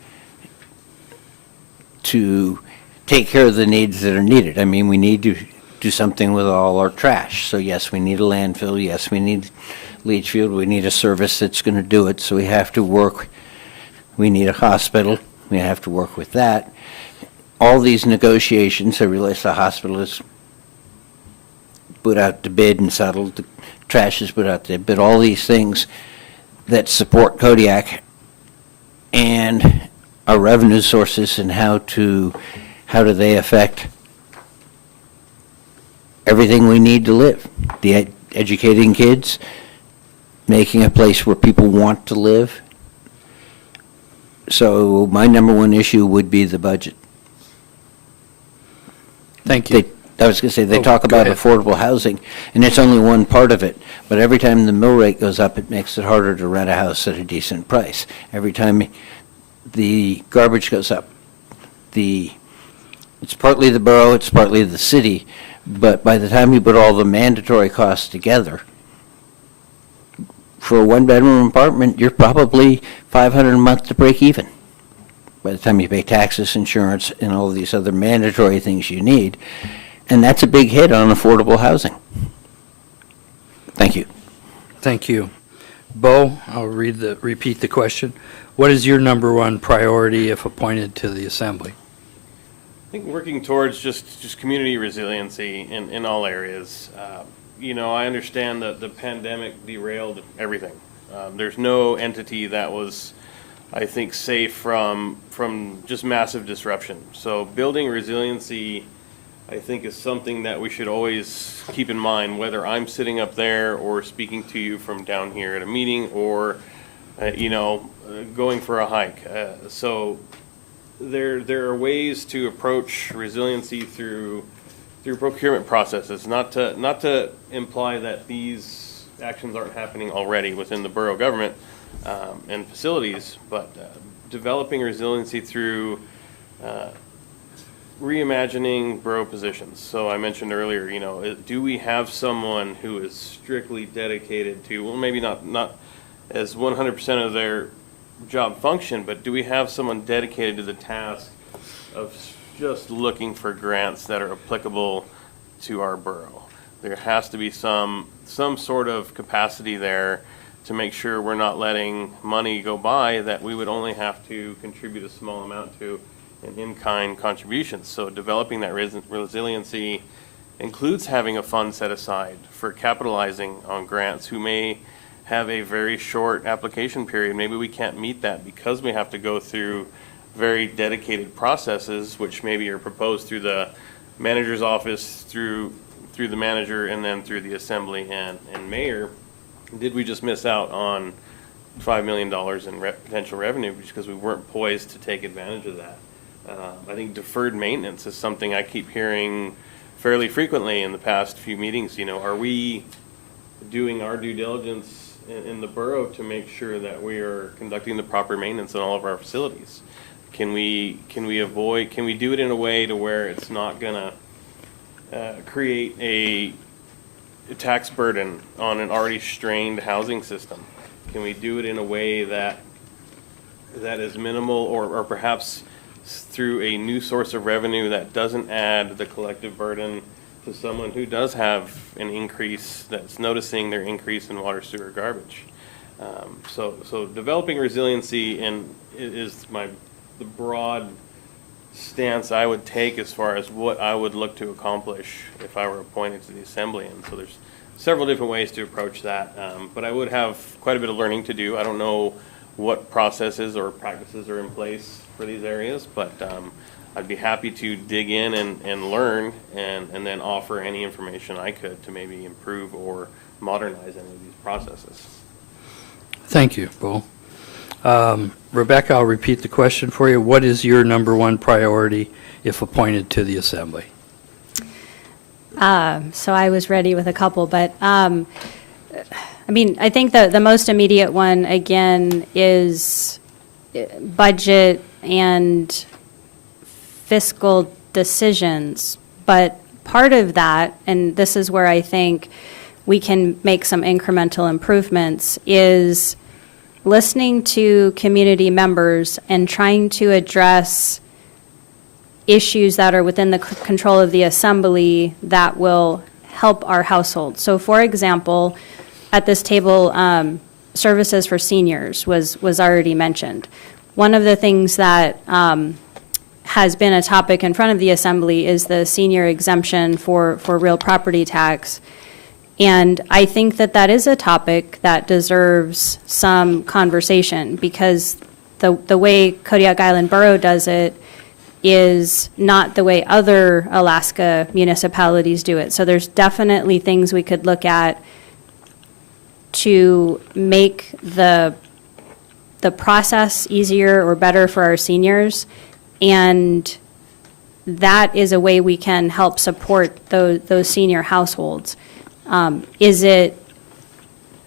to take care of the needs that are needed. I mean, we need to do something with all our trash. So yes, we need a landfill. Yes, we need leach field. We need a service that's going to do it. So we have to work. We need a hospital. We have to work with that. All these negotiations, I realize the hospital is put out to bid and settled. The trash is put out there, but all these things that support Kodiak and our revenue sources and how do they affect everything we need to live? The educating kids, making a place where people want to live. So my number one issue would be the budget. Thank you. I was going to say, they Oh, talk go about ahead. affordable housing, and it's only one part of it. But every time the mill rate goes up, it makes it harder to rent a house at a decent price. Every time the garbage goes up, it's partly the borough, it's partly the city, but by the time you put all the mandatory costs together, for a one-bedroom apartment, you're probably $500 a month to break even. By the time you pay taxes, insurance, and all these other mandatory things you need. And that's a big hit on affordable housing. Thank you. Thank you. Bo, I'll repeat the question. What is your number one priority if appointed to the Assembly? I think working towards just community resiliency in all areas. I understand that the pandemic derailed everything. There's no entity that was I think, safe from just massive disruption. So building resiliency, I think, is something that we should always keep in mind, whether I'm sitting up there or speaking to you from down here at a meeting or, going for a hike. So there are ways to approach resiliency through procurement processes, not to imply that these actions aren't happening already within the borough government and facilities, but developing resiliency through reimagining borough positions. So I mentioned earlier, do we have someone who is strictly dedicated to, well, maybe not as 100% of their job function, but do we have someone dedicated to the task of just looking for grants that are applicable to our borough? There has to be some sort of capacity there to make sure we're not letting money go by that we would only have to contribute a small amount to an in-kind contributions. So developing that resiliency includes having a fund set aside for capitalizing on grants who may have a very short application period. Maybe we can't meet that because we have to go through very dedicated processes, which maybe are proposed through the manager's office, through the manager, and then through the assembly and mayor. Did we just miss out on $5 million in potential revenue because we weren't poised to take advantage of that? I think deferred maintenance is something I keep hearing fairly frequently in the past few meetings. Are we doing our due diligence in the borough to make sure that we are conducting the proper maintenance in all of our facilities? Can we do it in a way to where it's not gonna create a tax burden on an already strained housing system? Can we do it in a way that is minimal, or perhaps through a new source of revenue that doesn't add the collective burden to someone who does have an increase, that's noticing their increase in water, sewer, garbage? So developing resiliency is the broad stance I would take as far as what I would look to accomplish if I were appointed to the assembly. And so there's several different ways to approach that, but I would have quite a bit of learning to do. I don't know what processes or practices are in place for these areas, but I'd be happy to dig in and learn and then offer any information I could to maybe improve or modernize any of these processes. Thank you, Bo. Rebecca, I'll repeat the question for you. What is your number one priority if appointed to the assembly? So I was ready with a couple, but I think the most immediate one, again, is budget and fiscal decisions. But part of that, and this is where I think we can make some incremental improvements, is listening to community members and trying to address issues that are within the control of the assembly that will help our household. So for example, at this table, services for seniors was already mentioned. One of the things that has been a topic in front of the assembly is the senior exemption for real property tax. And I think that is a topic that deserves some conversation, because the way Kodiak Island Borough does it is not the way other Alaska municipalities do it. So there's definitely things we could look at to make the process easier or better for our seniors. And that is a way we can help support those senior households. Is it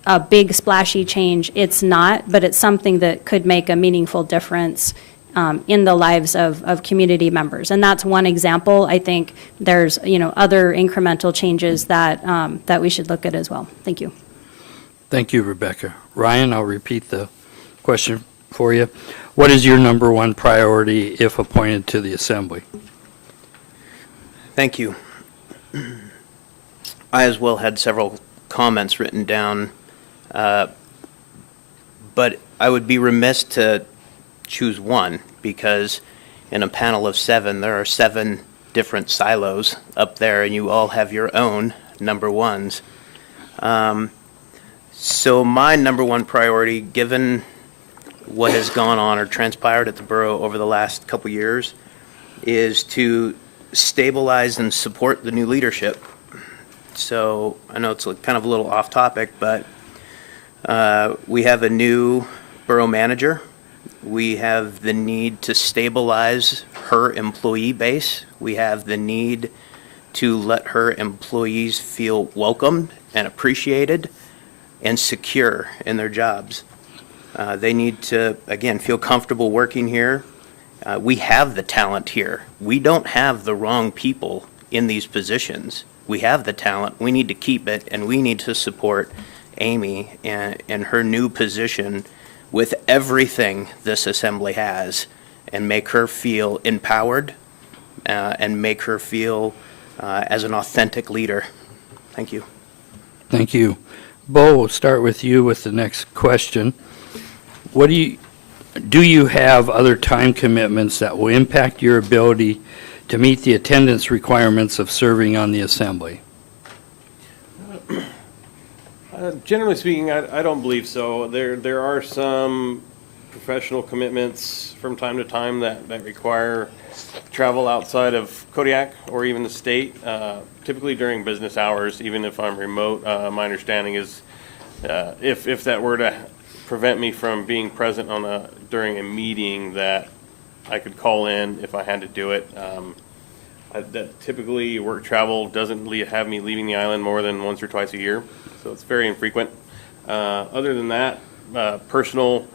a big splashy change? It's not, but it's something that could make a meaningful difference in the lives of community members. And that's one example. I think there's other incremental changes that we should look at as well. Thank you. Thank you, Rebecca. Ryan, I'll repeat the question for you. What is your number one priority if appointed to the assembly? Thank you. I as well had several comments written down, but I would be remiss to choose one, because in a panel of 7, there are 7 different silos up there, and you all have your own number ones. So my number one priority, given what has gone on or transpired at the borough over the last couple years is to stabilize and support the new leadership. So I know it's kind of a little off topic, but we have a new borough manager. We have the need to stabilize her employee base. We have the need to let her employees feel welcomed and appreciated and secure in their jobs. They need to, again, feel comfortable working here. We have the talent here. We don't have the wrong people in these positions. We have the talent. We need to keep it, and we need to support Amy in her new position with everything this assembly has and make her feel empowered and make her feel as an authentic leader. Thank you. Thank you. Bo, we'll start with you with the next question. What do you have other time commitments that will impact your ability to meet the attendance requirements of serving on the assembly? Generally speaking, I don't believe so. There are some professional commitments from time to time that require travel outside of Kodiak or even the state, typically during business hours, even if I'm remote. My understanding is if that were to prevent me from being present during a meeting, that I could call in if I had to do it. That typically work travel doesn't have me leaving the island more than once or twice a year, so it's very infrequent. Other than that, personal,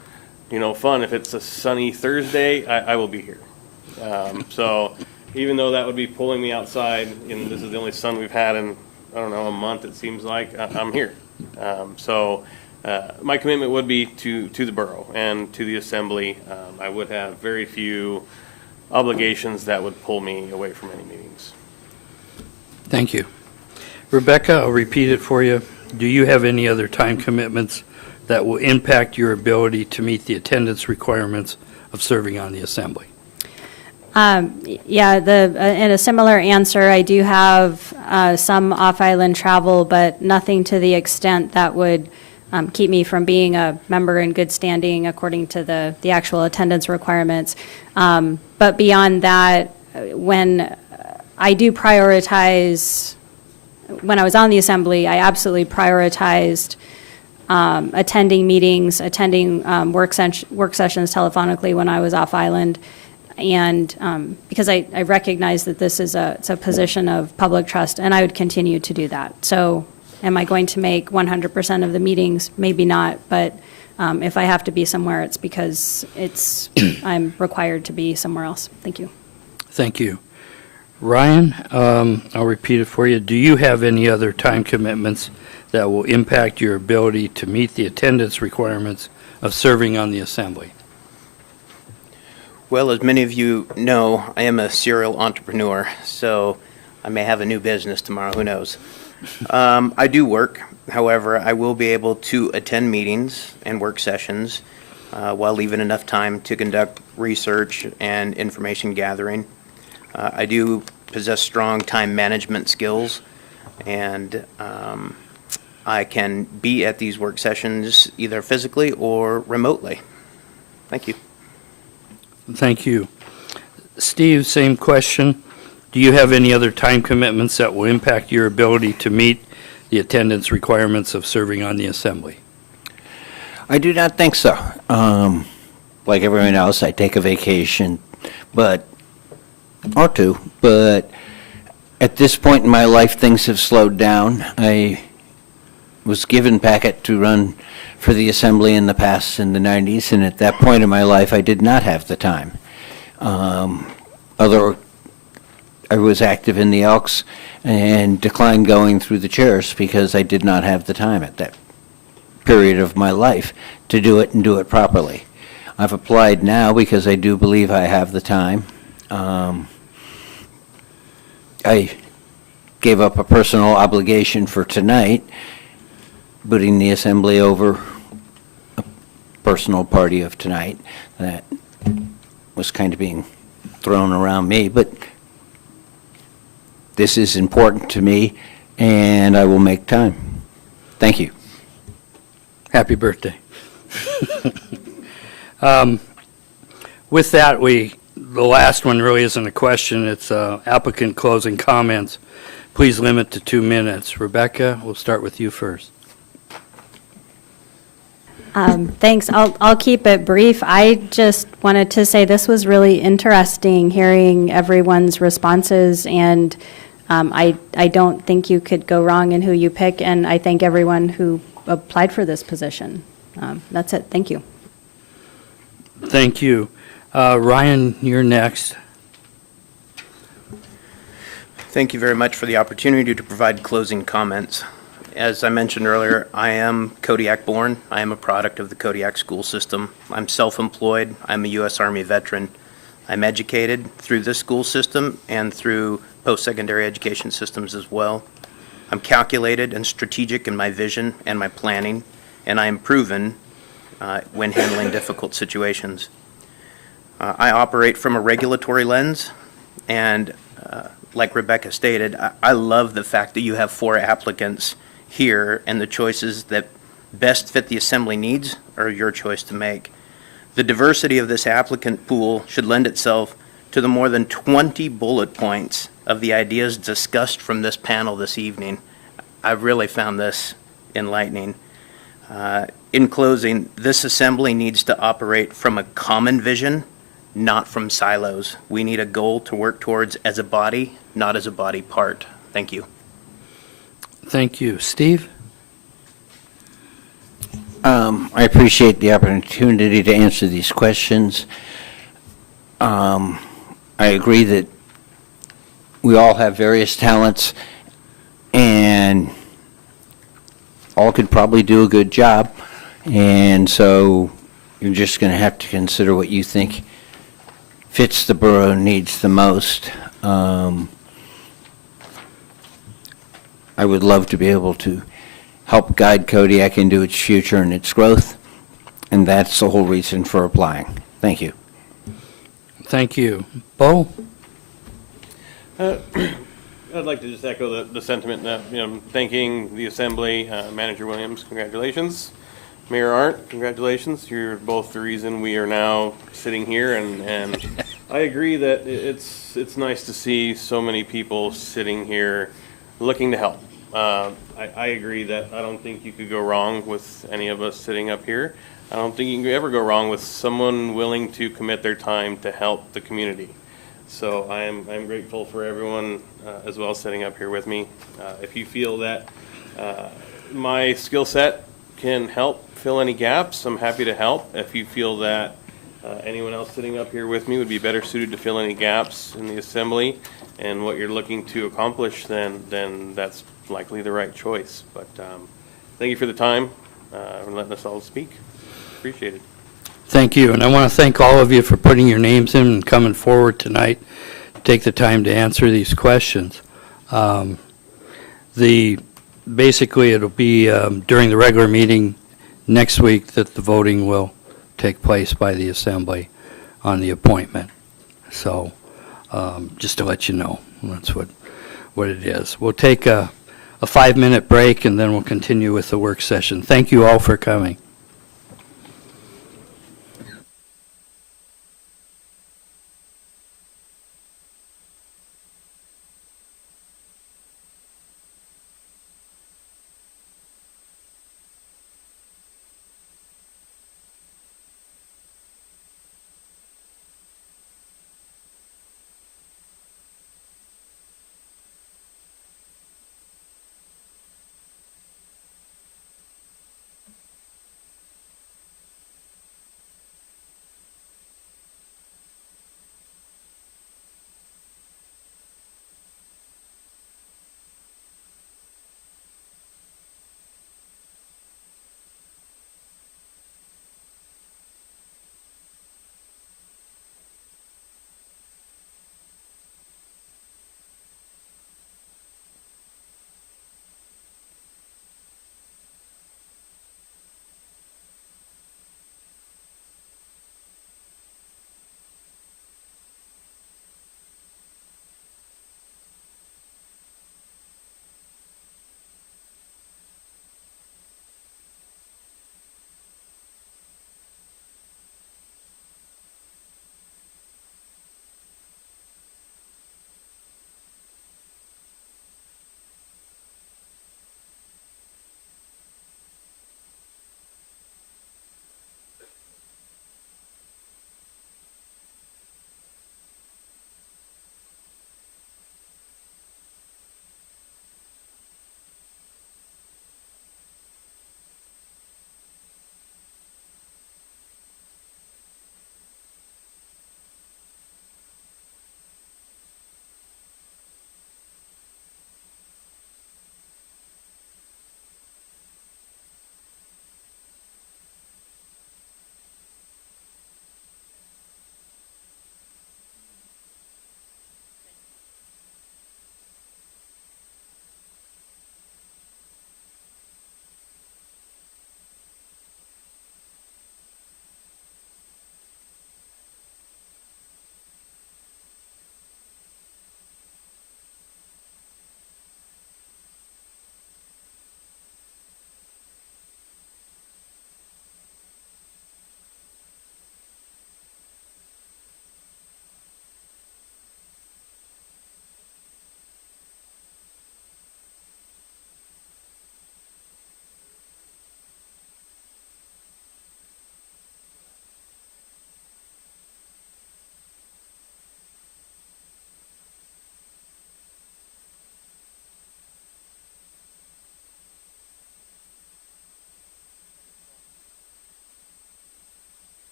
fun. If it's a sunny Thursday, I will be here. So even though that would be pulling me outside, and this is the only sun we've had in, I don't know, a month, it seems like, I'm here. So my commitment would be to the borough and to the assembly. I would have very few obligations that would pull me away from any meetings. Thank you. Rebecca, I'll repeat it for you. Do you have any other time commitments that will impact your ability to meet the attendance requirements of serving on the assembly? Yeah, in a similar answer, I do have some off-island travel, but nothing to the extent that would keep me from being a member in good standing according to the actual attendance requirements. But beyond that, when I do prioritize, when I was on the assembly, I absolutely prioritized attending meetings, attending work sessions telephonically when I was off island. And because I recognize that this is it's a position of public trust, and I would continue to do that. So am I going to make 100% of the meetings? Maybe not, but if I have to be somewhere, it's because I'm required to be somewhere else. Thank you. Thank you. Ryan, I'll repeat it for you. Do you have any other time commitments that will impact your ability to meet the attendance requirements of serving on the assembly? Well, as many of you know, I am a serial entrepreneur, so I may have a new business tomorrow, who knows. I do work. However, I will be able to attend meetings and work sessions while leaving enough time to conduct research and information gathering. I do possess strong time management skills, and I can be at these work sessions either physically or remotely. Thank you. Thank you. Steve, same question. Do you have any other time commitments that will impact your ability to meet the attendance requirements of serving on the assembly? I do not think so. Like everyone else, I take a vacation, or two, but at this point in my life, things have slowed down. I was given packet to run for the assembly in the past, in the 90s, and at that point in my life, I did not have the time. I was active in the Elks and declined going through the chairs because I did not have the time at that period of my life to do it and do it properly. I've applied now because I do believe I have the time. I gave up a personal obligation for tonight, putting the assembly over a personal party of tonight that was kind of being thrown around me, but this is important to me, and I will make time. Thank you. Happy birthday. With that, the last one really isn't a question. It's applicant closing comments. Please limit to 2 minutes. Rebecca, we'll start with you first. Thanks. I'll keep it brief. I just wanted to say this was really interesting hearing everyone's responses, and I don't think you could go wrong in who you pick, and I thank everyone who applied for this position. That's it. Thank you. Thank you. Ryan, you're next. Thank you very much for the opportunity to provide closing comments. As I mentioned earlier, I am Kodiak born. I am a product of the Kodiak school system. I'm self-employed. I'm a U.S. Army veteran. I'm educated through this school system and through post-secondary education systems as well. I'm calculated and strategic in my vision and my planning, and I am proven when handling difficult situations. I operate from a regulatory lens, and like Rebecca stated, I love the fact that you have 4 applicants here, and the choices that best fit the assembly needs are your choice to make. The diversity of this applicant pool should lend itself to the more than 20 bullet points of the ideas discussed from this panel this evening. I really found this enlightening. In closing, this assembly needs to operate from a common vision, not from silos. We need a goal to work towards as a body, not as a body part. Thank you. Thank you. Steve? I appreciate the opportunity to answer these questions. I agree that we all have various talents, and all could probably do a good job. And so you're just going to have to consider what you think fits the borough needs the most. I would love to be able to help guide Kodiak into its future and its growth, and that's the whole reason for applying. Thank you. Thank you. Bo? I'd like to just echo the sentiment that, thanking the Assembly, Manager Williams, congratulations. Mayor Arndt, congratulations. You're both the reason we are now sitting here, and I agree that it's nice to see so many people sitting here looking to help. I agree that I don't think you could go wrong with any of us sitting up here. I don't think you can ever go wrong with someone willing to commit their time to help the community. So I'm grateful for everyone as well sitting up here with me. If you feel that my skill set can help fill any gaps, I'm happy to help. If you feel that anyone else sitting up here with me would be better suited to fill any gaps in the assembly and what you're looking to accomplish, then that's likely the right choice. But thank you for the time and letting us all speak. Appreciate it. Thank you, and I want to thank all of you for putting your names in and coming forward tonight to take the time to answer these questions. Basically, it'll be during the regular meeting next week that the voting will take place by the Assembly on the appointment. So, just to let you know, that's what it is. We'll take a 5-minute break, and then we'll continue with the work session. Thank you all for coming.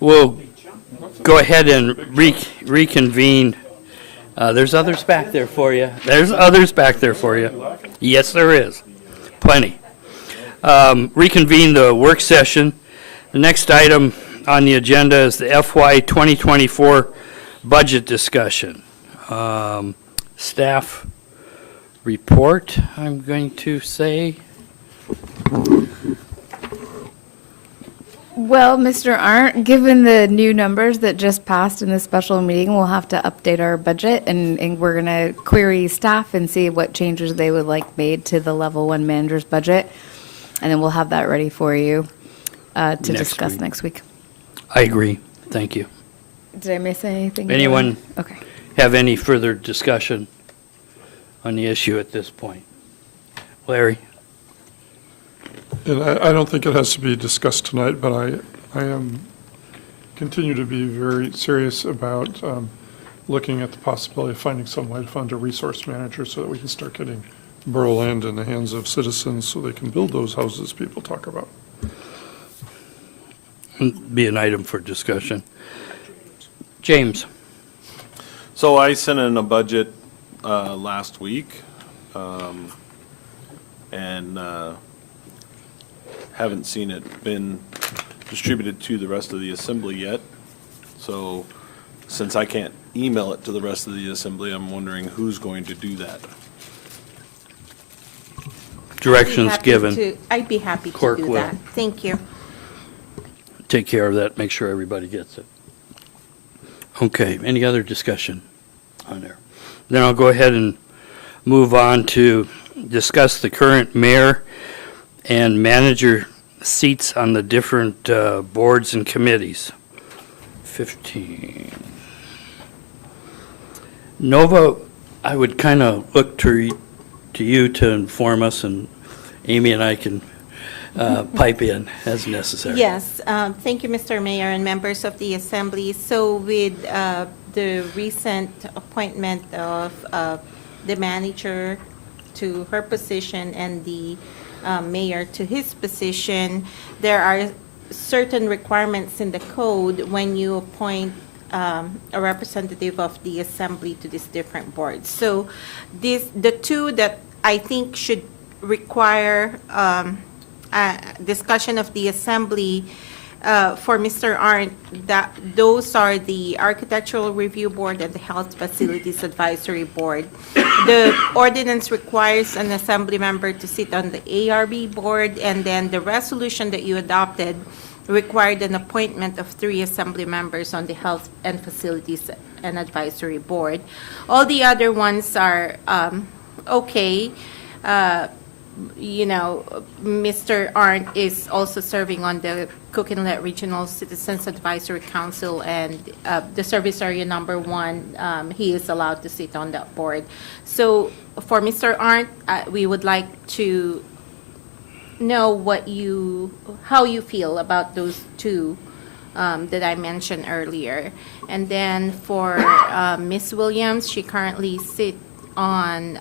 we'll go ahead and reconvene. There's others back there for you. There's others back there for you. Yes, there is. Plenty. Reconvene the work session. The next item on the agenda is the FY 2024 budget discussion. Staff report, I'm going to say. Well, Mr. Arndt, given the new numbers that just passed in the special meeting, we'll have to update our budget, and we're going to query staff and see what changes they would like made to the level 1 manager's budget, and then we'll have that ready for you to discuss week. next week. I agree. Thank you. Did I miss anything? Anyone Okay. have any further discussion on the issue at this point? Larry? And I don't think it has to be discussed tonight, but I am, continue to be very serious about looking at the possibility of finding some way to fund a resource manager so that we can start getting borough land in the hands of citizens so they can build those houses people talk about. Be an item for discussion. James? So I sent in a budget last week, and haven't seen it been distributed to the rest of the assembly yet. So since I can't email it to the rest of the assembly, I'm wondering who's going to do that. Directions given. I'd be happy to Clerk do will. that. Thank you. Take care of that, make sure everybody gets it. Okay, any other discussion on there? Then I'll go ahead and move on to discuss the current mayor and manager seats on the different boards and committees. 15. Nova, I would kind of look to you to inform us, and Amy and I can pipe in as necessary. Yes, thank you, Mr. Mayor and members of the Assembly. So with the recent appointment of the manager to her position and the mayor to his position, there are certain requirements in the code when you appoint a representative of the Assembly to these different boards. So the two that I think should require discussion of the Assembly for Mr. Arndt, those are the Architectural Review Board and the Health Facilities Advisory Board. The ordinance requires an Assembly member to sit on the ARB board, and then the resolution that you adopted required an appointment of 3 Assembly members on the Health and Facilities and Advisory Board. All the other ones are okay. You know, Mr. Arndt is also serving on the Cook Inlet Regional Citizens Advisory Council, and the service area number 1, he is allowed to sit on that board. So for Mr. Arndt, we would like to know how you feel about those two that I mentioned earlier. And then for Ms. Williams, she currently sits on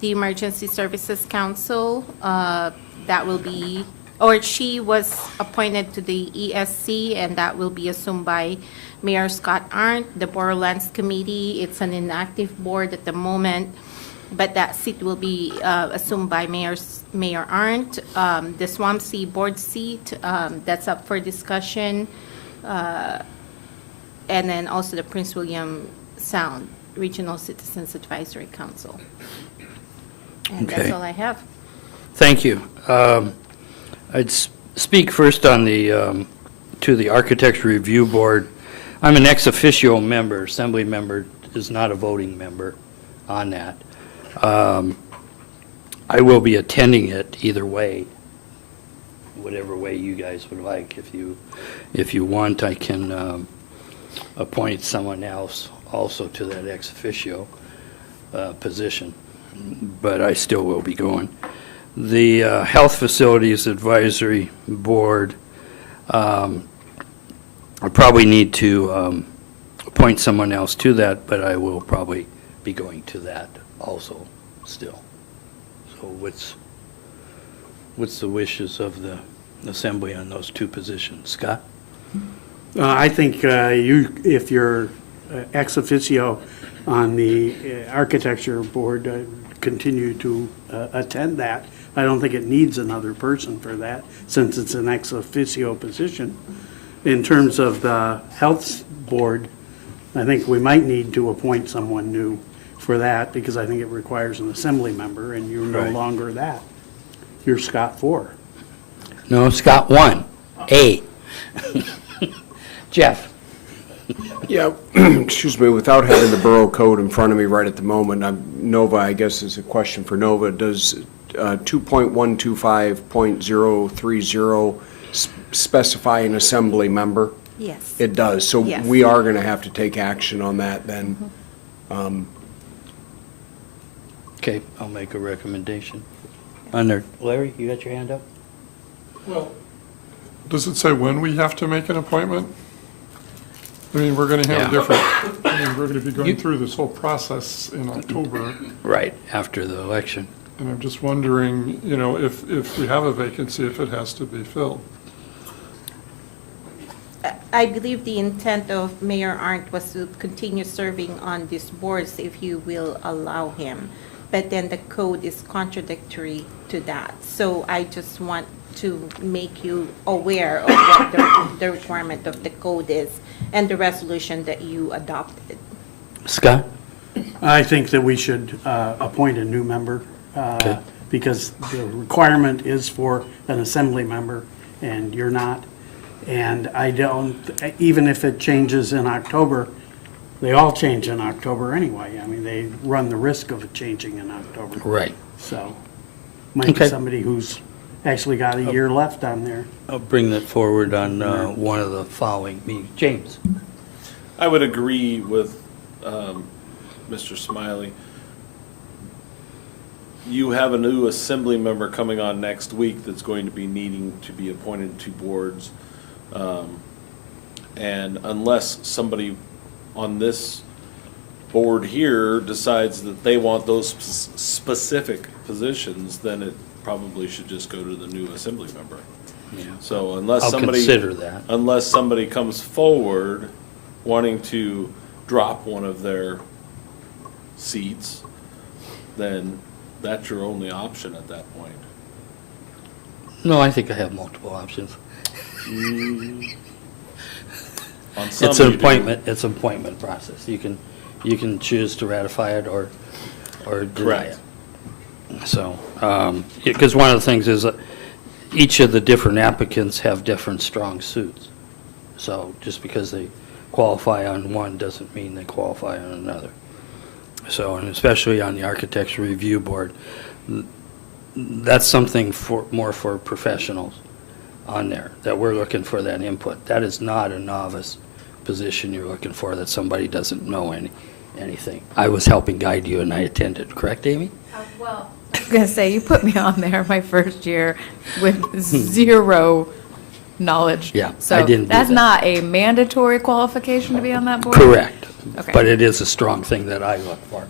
the Emergency Services Council. That will be, or she was appointed to the ESC, and that will be assumed by Mayor Scott Arndt. The Borough Lands Committee, it's an inactive board at the moment, but that seat will be assumed by Mayor Arndt. The Swampsea board seat, that's up for discussion. And then also the Prince William Sound Regional Citizens Advisory Council. And that's Okay. all I have. Thank you. I'd speak first on to the Architecture Review Board. I'm an ex officio member. Assembly member is not a voting member on that. I will be attending it either way, whatever way you guys would like. If you want, I can appoint someone else also to that ex officio position, but I still will be going. The Health Facilities Advisory Board, I probably need to appoint someone else to that, but I will probably be going to that also still. So what's the wishes of the Assembly on those two positions? Scott? I think if you're ex officio on the architecture board, continue to attend that. I don't think it needs another person for that, since it's an ex officio position. In terms of the health board, I think we might need to appoint someone new for that, because I think it requires an assembly member, and you're no Right. longer that. You're Scott 4. No, Scott 1, A. Jeff? Yeah, excuse me, without having the borough code in front of me right at the moment, Nova, I guess is a question for Nova. Does 2.125.030 specify an assembly member? Yes. It does, so Yes. we are going to have to take action on that then. Okay, I'll make a recommendation. Under, Larry, you got your hand up? Well, does it say when we have to make an appointment? I mean, we're going to have a Yeah. different, I mean, we're going to be going You- through this whole process in October, Right, after the election. and I'm just wondering, you know, if we have a vacancy, if it has to be filled. I believe the intent of Mayor Arndt was to continue serving on these boards if you will allow him. But then the code is contradictory to that. So I just want to make you aware of what the requirement of the code is and the resolution that you adopted. Scott? I think that we should appoint a new member, Okay. because the requirement is for an assembly member, and you're not. And I don't, even if it changes in October, they all change in October anyway. I mean, they run the risk of it changing in October. Right. So, might be Okay. somebody who's actually got a year left on there. I'll bring that forward on one of the following meetings. James? I would agree with Mr. Smiley. You have a new assembly member coming on next week that's going to be needing to be appointed to boards. And unless somebody on this board here decides that they want those specific positions, then it probably should just go to the new assembly member. So unless I'll somebody. consider that. Unless somebody comes forward wanting to drop one of their seats, then that's your only option at that point. No, I think I have multiple options. On some It's an you do. appointment, it's an appointment process. You can choose to ratify it or deny it. Correct. So, because one of the things is that each of the different applicants have different strong suits. So just because they qualify on one doesn't mean they qualify on another. So, and especially on the Architecture Review Board, that's something more for professionals on there, that we're looking for that input. That is not a novice position you're looking for, that somebody doesn't know anything. I was helping guide you and I attended, correct, Amy? Well, I was going to say, you put me on there my first year with zero knowledge. Yeah, I So didn't do that's that. not a mandatory qualification to be on that board? Correct. Okay. But it is a strong thing that I look for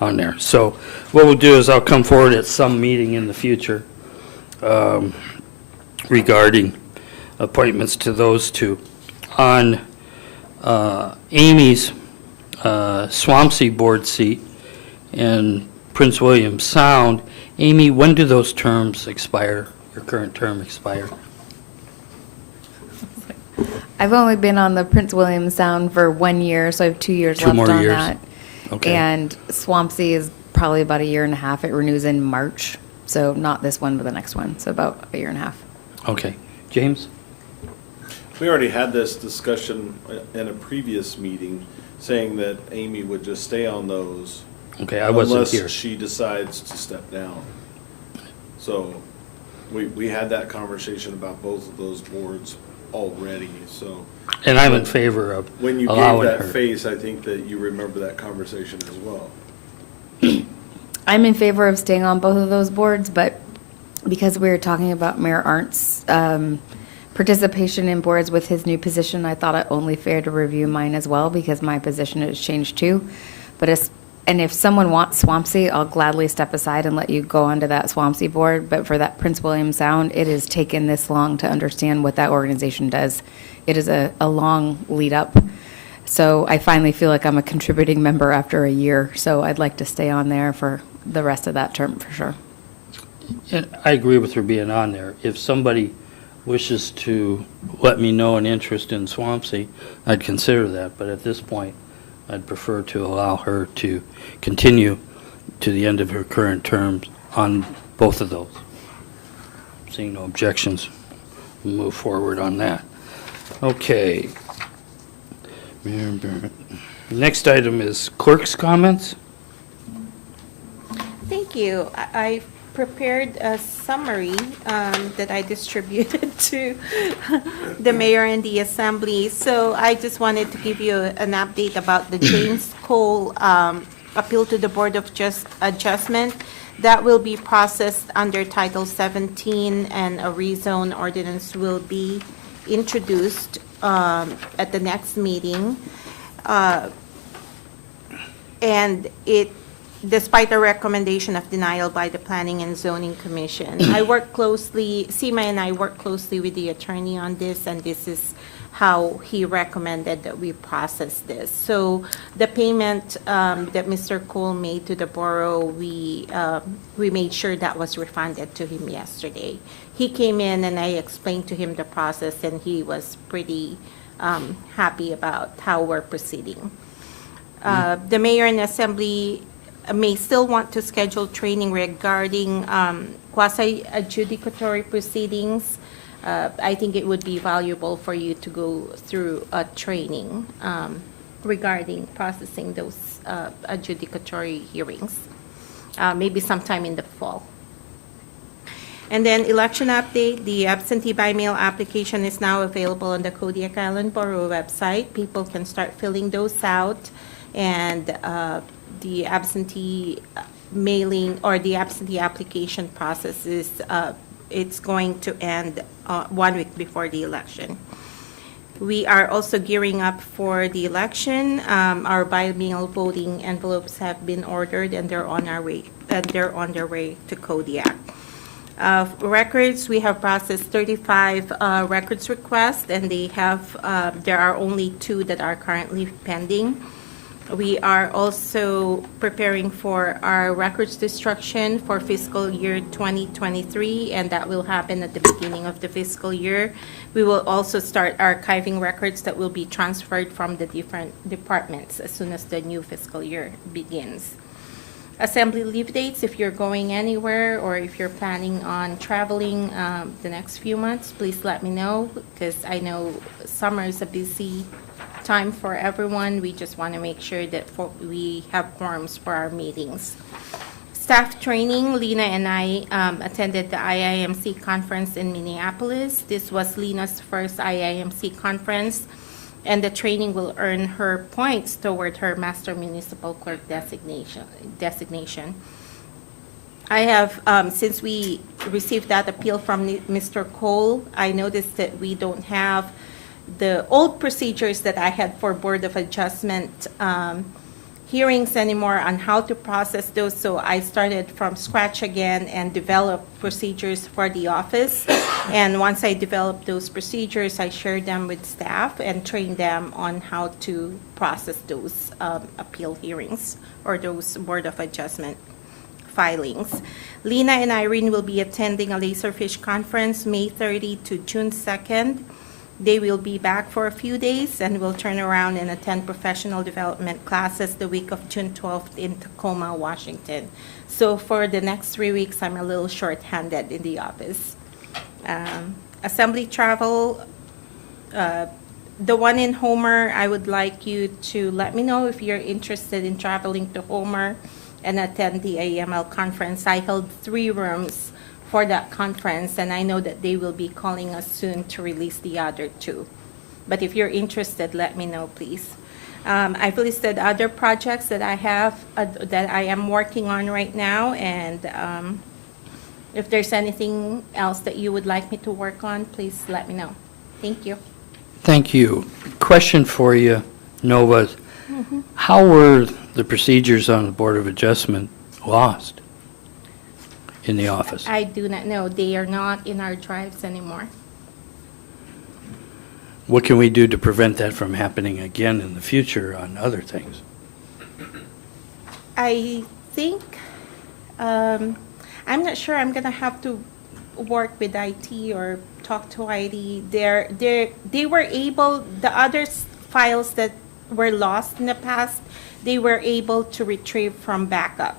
on there. So what we'll do is I'll come forward at some meeting in the future regarding appointments to those two. On Amy's Swampsea board seat and Prince William Sound, Amy, when do those terms expire, your current term expire? I've only been on the Prince William Sound for 1 year, so I have 2 years 2 left more on years. that. Okay. And Swampsea is probably about 1.5 years. It renews in March, so not this one, but the next one, so about 1.5 years. Okay. James? We already had this discussion in a previous meeting, saying that Amy would just stay on those. Okay, I wasn't here. Unless she decides to step down. So, we had that conversation about both of those boards already, so. And I'm in favor of When you gave allowing that her. face, I think that you remember that conversation as well. I'm in favor of staying on both of those boards, but because we were talking about Mayor Arndt's participation in boards with his new position, I thought it only fair to review mine as well, because my position has changed too. But And if someone wants Swampsea, I'll gladly step aside and let you go onto that Swampsea board. But for that Prince William Sound, it has taken this long to understand what that organization does. It is a long lead up. So I finally feel like I'm a contributing member after a year. So I'd like to stay on there for the rest of that term for sure. And I agree with her being on there. If somebody wishes to let me know an interest in Swampsea, I'd consider that. But at this point, I'd prefer to allow her to continue to the end of her current terms on both of those. Seeing no objections, we'll move forward on that. Okay. Next item is clerk's comments. Thank you. I prepared a summary that I distributed to the mayor and the assembly. So I just wanted to give you an update about the James Cole appeal to the Board of Adjustment. That will be processed under Title 17, and a rezone ordinance will be introduced at the next meeting. And it, despite a recommendation of denial by the Planning and Zoning Commission. I work closely, Seema and I work closely with the attorney on this, and this is how he recommended that we process this. So the payment that Mr. Cole made to the borough, we made sure that was refunded to him yesterday. He came in and I explained to him the process, and he was pretty happy about how we're proceeding. The mayor and assembly may still want to schedule training regarding quasi-adjudicatory proceedings. I think it would be valuable for you to go through a training regarding processing those adjudicatory hearings, maybe sometime in the fall. And then election update, the absentee by mail application is now available on the Kodiak Island Borough website. People can start filling those out, and the absentee mailing or the absentee application process is it's going to end 1 week before the election. We are also gearing up for the election. Our by-mail voting envelopes have been ordered, and they're on our way. They're on their way to Kodiak. Records, we have processed 35 records requests, and they have there are only 2 that are currently pending. We are also preparing for our records destruction for fiscal year 2023, and that will happen at the beginning of the fiscal year. We will also start archiving records that will be transferred from the different departments as soon as the new fiscal year begins. Assembly leave dates, if you're going anywhere or if you're planning on traveling the next few months, please let me know, because I know summer is a busy time for everyone. We just want to make sure that we have quorums for our meetings. Staff training, Lena and I attended the IIMC conference in Minneapolis. This was Lena's first IIMC conference, and the training will earn her points toward her Master Municipal Clerk designation. I have, since we received that appeal from Mr. Cole, I noticed that we don't have the old procedures that I had for Board of Adjustment hearings anymore on how to process those. So I started from scratch again and developed procedures for the office. And once I developed those procedures, I shared them with staff and trained them on how to process those appeal hearings or those Board of Adjustment filings. Lena and Irene will be attending a Laserfish conference May 30 to June 2nd. They will be back for a few days and will turn around and attend professional development classes the week of June 12th in Tacoma, Washington. So for the next 3 weeks, I'm a little short-handed in the office. Assembly travel, the one in Homer, I would like you to let me know if you're interested in traveling to Homer and attend the AML conference. I held 3 rooms for that conference, and I know that they will be calling us soon to release the other 2. But if you're interested, let me know, please. I've listed other projects that I have, that I am working on right now, and if there's anything else that you would like me to work on, please let me know. Thank you. Thank you. Question for you, Nova. How were the procedures on the Board of Adjustment lost in the office? I do not know. They are not in our drives anymore. What can we do to prevent that from happening again in the future on other things? I think, I'm not sure. I'm going to have to work with IT or talk to IT. They were able, the other files that were lost in the past, they were able to retrieve from backup.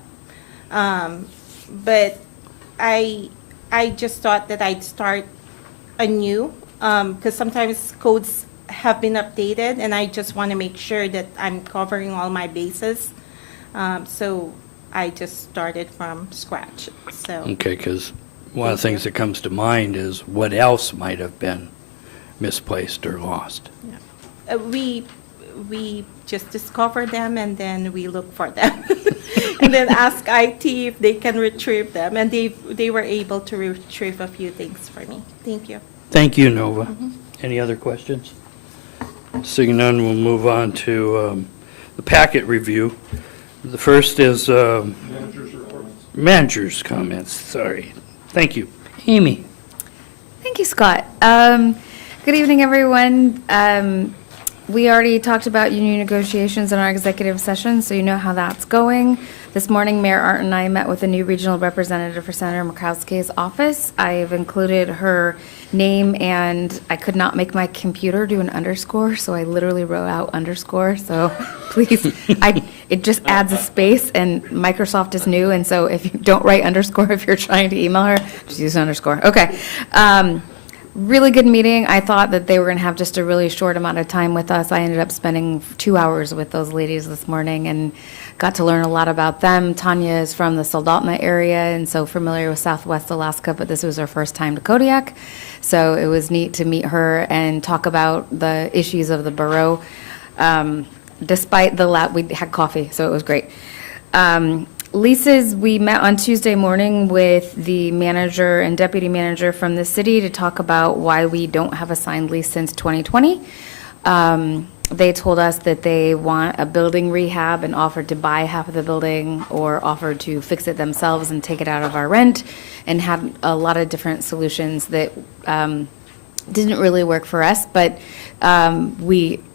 But I just thought that I'd start anew, because sometimes codes have been updated, and I just want to make sure that I'm covering all my bases. So I just started from scratch, so. Okay, because one of the things that comes to mind is what else might have been misplaced or lost. We just discover them, and then we look for them. And then ask IT if they can retrieve them, and they were able to retrieve a few things for me. Thank you. Thank you, Nova. Any other questions? Seeing none, we'll move on to the packet review. The first is manager's comments, sorry. Thank you. Amy? Thank you, Scott. Good evening, everyone. We already talked about union negotiations in our executive session, so you know how that's going. This morning, Mayor Art and I met with the new regional representative for Senator Murkowski's office. I've included her name, and I could not make my computer do an underscore, so I literally wrote out underscore. So please, it just adds a space, and Microsoft is new, and so if you don't write underscore if you're trying to email her, just use underscore. Okay. Really good meeting. I thought that they were going to have just a really short amount of time with us. I ended up spending 2 hours with those ladies this morning and got to learn a lot about them. Tanya is from the Soldotna area and so familiar with Southwest Alaska, but this was her first time to Kodiak. So it was neat to meet her and talk about the issues of the borough. Despite the we had coffee, so it was great. Leases, we met on Tuesday morning with the manager and deputy manager from the city to talk about why we don't have a signed lease since 2020. They told us that they want a building rehab and offered to buy half of the building or offered to fix it themselves and take it out of our rent, and had a lot of different solutions that didn't really work for us, but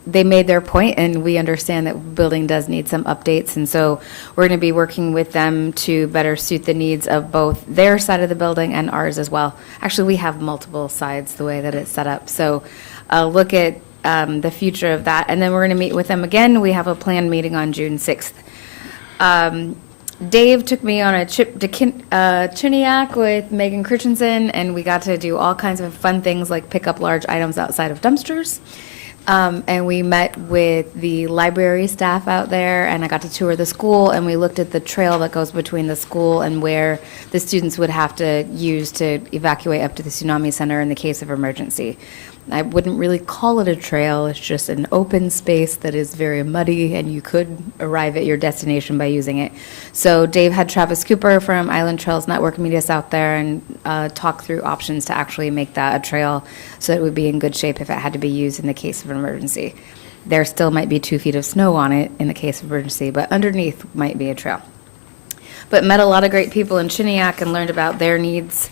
they made their point, and we understand that the building does need some updates, and so we're going to be working with them to better suit the needs of both their side of the building and ours as well. Actually, we have multiple sides the way that it's set up, so look at the future of that, and then we're going to meet with them again. We have a planned meeting on June 6th. Dave took me on a trip to Kodiak with Megan Christensen, and we got to do all kinds of fun things like pick up large items outside of dumpsters. And we met with the library staff out there, and I got to tour the school, and we looked at the trail that goes between the school and where the students would have to use to evacuate up to the tsunami center in the case of emergency. I wouldn't really call it a trail. It's just an open space that is very muddy, and you could arrive at your destination by using it. So Dave had Travis Cooper from Island Trails Network meet us out there and talk through options to actually make that a trail so it would be in good shape if it had to be used in the case of an emergency. There still might be 2 feet of snow on it in the case of emergency, but underneath might be a trail. But met a lot of great people in Kodiak and learned about their needs.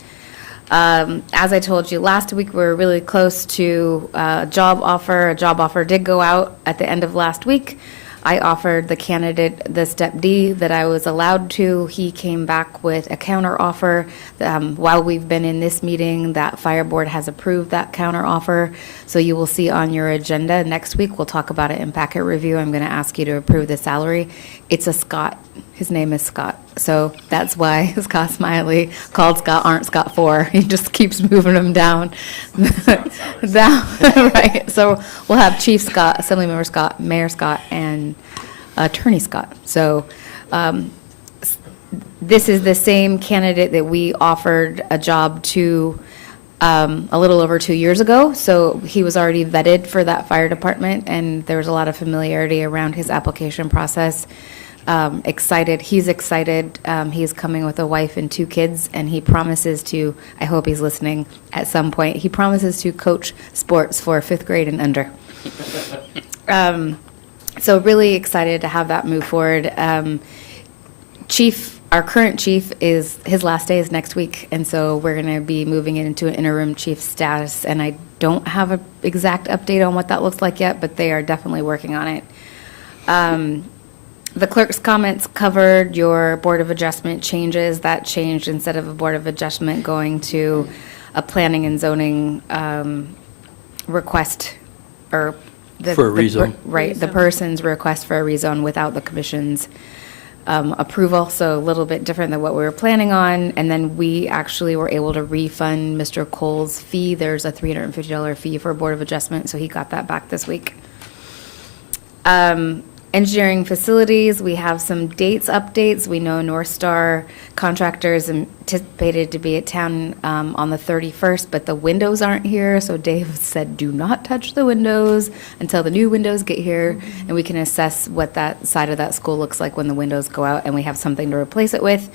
As I told you last week, we were really close to a job offer. A job offer did go out at the end of last week. I offered the candidate the step D that I was allowed to. He came back with a counter offer. While we've been in this meeting, that fire board has approved that counter offer. So you will see on your agenda next week, we'll talk about it in packet review. I'm going to ask you to approve the salary. It's a Scott. His name is Scott. So that's why Scott Smiley called Scott Aren't Scott 4. He just keeps moving them down. Right. So we'll have Chief Scott, Assemblymember Scott, Mayor Scott, and Attorney Scott. So this is the same candidate that we offered a job to a little over 2 years ago. So he was already vetted for that fire department, and there was a lot of familiarity around his application process. He's excited. He's coming with a wife and 2 kids, and he promises to, I hope he's listening at some point, he promises to coach sports for 5th grade and under. So really excited to have that move forward. Our current chief his last day is next week, and so we're going to be moving it into an interim chief status, and I don't have an exact update on what that looks like yet, but they are definitely working on it. The clerk's comments covered your Board of Adjustment changes. That changed, instead of a Board of Adjustment going to a planning and zoning request, or For a rezone. Right, the person's request for a rezone without the commission's approval, so a little bit different than what we were planning on. And then we actually were able to refund Mr. Cole's fee. There's a $350 fee for a Board of Adjustment, so he got that back this week. Engineering facilities, we have some dates updates. We know North Star contractor is anticipated to be at town on the 31st, but the windows aren't here, so Dave said do not touch the windows until the new windows get here, and we can assess what that side of that school looks like when the windows go out and we have something to replace it with.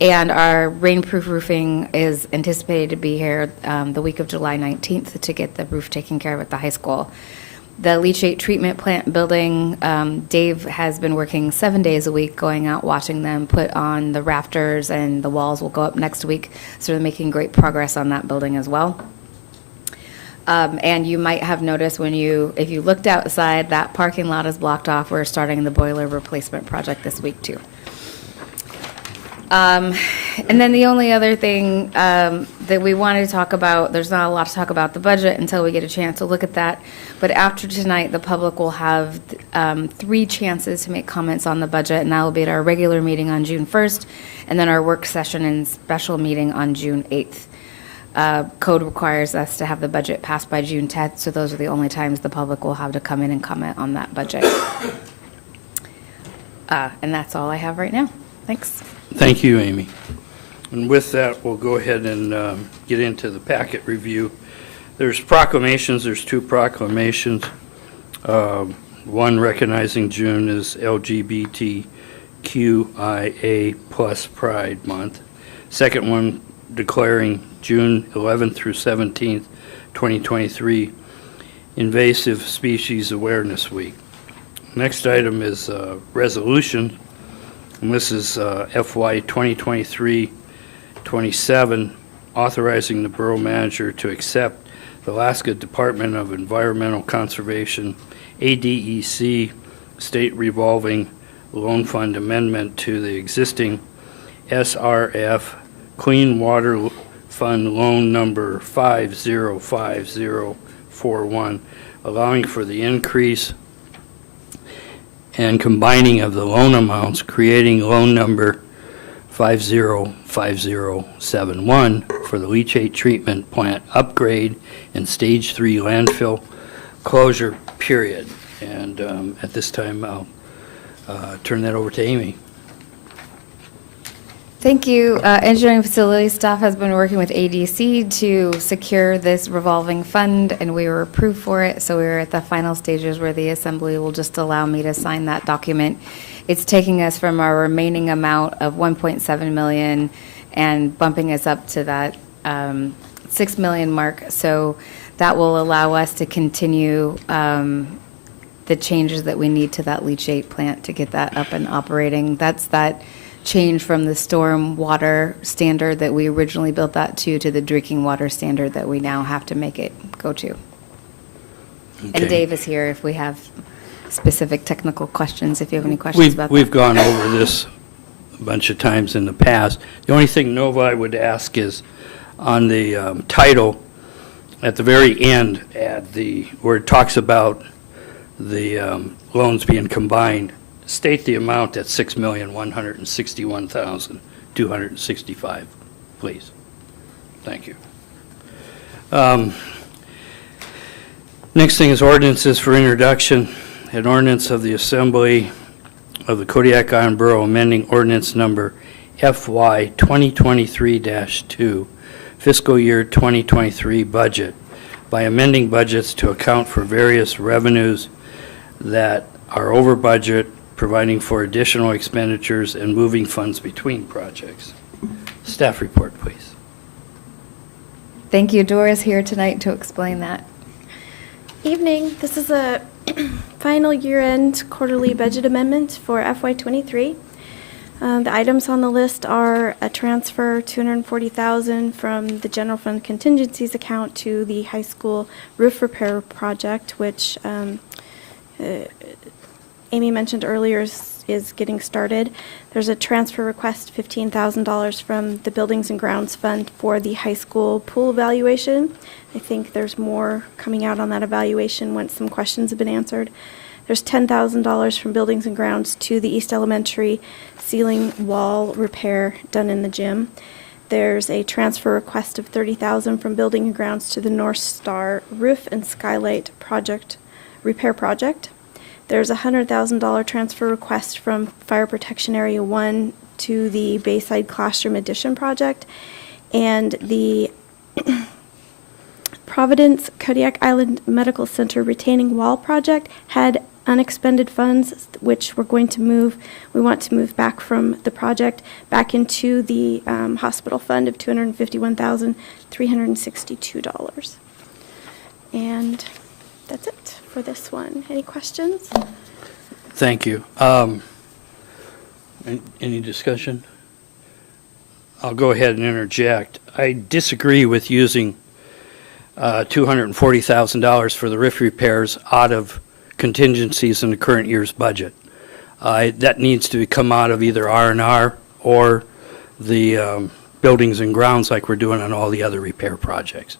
And our rainproof roofing is anticipated to be here the week of July 19th to get the roof taken care of at the high school. The leachate treatment plant building, Dave has been working 7 days a week, going out, watching them put on the rafters, and the walls will go up next week. So they're making great progress on that building as well. And you might have noticed if you looked outside, that parking lot is blocked off. We're starting the boiler replacement project this week too. And then the only other thing that we wanted to talk about, there's not a lot to talk about the budget until we get a chance to look at that, but after tonight, the public will have 3 chances to make comments on the budget, and that will be at our regular meeting on June 1st, and then our work session and special meeting on June 8th. Code requires us to have the budget passed by June 10th, so those are the only times the public will have to come in and comment on that budget. And that's all I have right now. Thanks. Thank you, Amy. And with that, we'll go ahead and get into the packet review. There's proclamations. There's 2 proclamations. One recognizing June as LGBTQIA plus Pride Month. Second one declaring June 11th through 17th, 2023, Invasive Species Awareness Week. Next item is resolution. And this is FY 2023-27, authorizing the borough manager to accept the Alaska Department of Environmental Conservation, ADEC, State Revolving Loan Fund Amendment to the existing SRF Clean Water Fund Loan Number 505041, allowing for the increase and combining of the loan amounts, creating loan number 505071 for the leachate treatment plant upgrade and stage 3 landfill closure period. And at this time, I'll turn that over to Amy. Thank you. Engineering facility staff has been working with ADC to secure this revolving fund, and we were approved for it. So we're at the final stages where the assembly will just allow me to sign that document. It's taking us from our remaining amount of 1.7 million and bumping us up to that 6 million mark. So that will allow us to continue the changes that we need to that leachate plant to get that up and operating. That's that change from the storm water standard that we originally built that to the drinking water standard that we now have to make it go to. Okay. And Dave is here if we have specific technical questions, if you have any questions about that. We've gone over this a bunch of times in the past. The only thing Novi would ask is on the title at the very end, where it talks about the loans being combined, state the amount at $6,161,265, please. Thank you. Next thing is ordinances for introduction. An ordinance of the Assembly of the Kodiak Island Borough amending ordinance number FY 2023-2, fiscal year 2023 budget by amending budgets to account for various revenues that are over budget, providing for additional expenditures and moving funds between projects. Staff report, please. Thank you. Dora's here tonight to explain that. Evening. This is a final year-end quarterly budget amendment for FY23. The items on the list are a transfer $240,000 from the general fund contingencies account to the high school roof repair project, which Amy mentioned earlier is getting started. There's a transfer request, $15,000 from the Buildings and Grounds Fund for the high school pool evaluation. I think there's more coming out on that evaluation once some questions have been answered. There's $10,000 from Buildings and Grounds to the East Elementary ceiling wall repair done in the gym. There's a transfer request of $30,000 from Building and Grounds to the North Star roof and skylight repair project. There's a $100,000 transfer request from Fire Protection Area 1 to the Bayside Classroom Addition project. And the Providence Kodiak Island Medical Center retaining wall project had unexpended funds, which we want to move back from the project back into the hospital fund of $251,362. And that's it for this one. Any questions? Thank you. Any discussion? I'll go ahead and interject. I disagree with using $240,000 for the roof repairs out of contingencies in the current year's budget. That needs to come out of either R&R or the buildings and grounds like we're doing on all the other repair projects.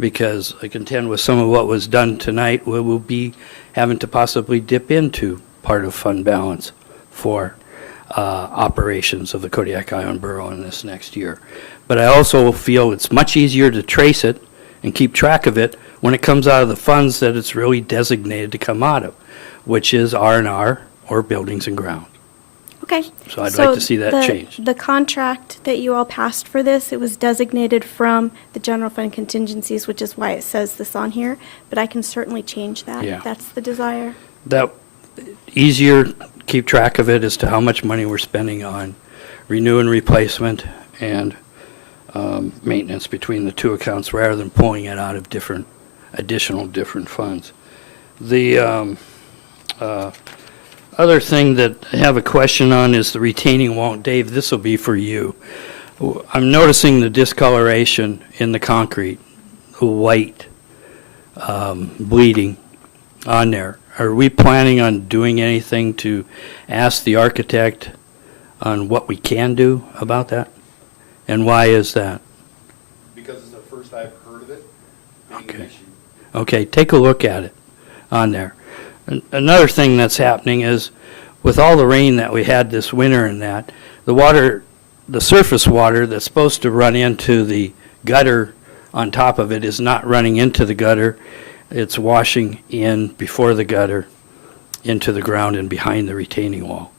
Because I contend with some of what was done tonight, we will be having to possibly dip into part of fund balance for operations of the Kodiak Island Borough in this next year. But I also feel it's much easier to trace it and keep track of it when it comes out of the funds that it's really designated to come out of, which is R&R or buildings and grounds. Okay. So I'd like to see that changed. The contract that you all passed for this, it was designated from the general fund contingencies, which is why it says this on here, but I can certainly change that Yeah. if that's the desire. That easier keep track of it as to how much money we're spending on renew and replacement and maintenance between the two accounts rather than pulling it out of different funds. The other thing that I have a question on is the retaining wall. Dave, this will be for you. I'm noticing the discoloration in the concrete, white bleeding on there. Are we planning on doing anything to ask the architect on what we can do about that? And why is that? Because it's the first I've heard of it being an issue. Okay, take a look at it on there. Another thing that's happening is with all the rain that we had this winter and that, the surface water that's supposed to run into the gutter on top of it is not running into the gutter. It's washing in before the gutter into the ground and behind the retaining wall.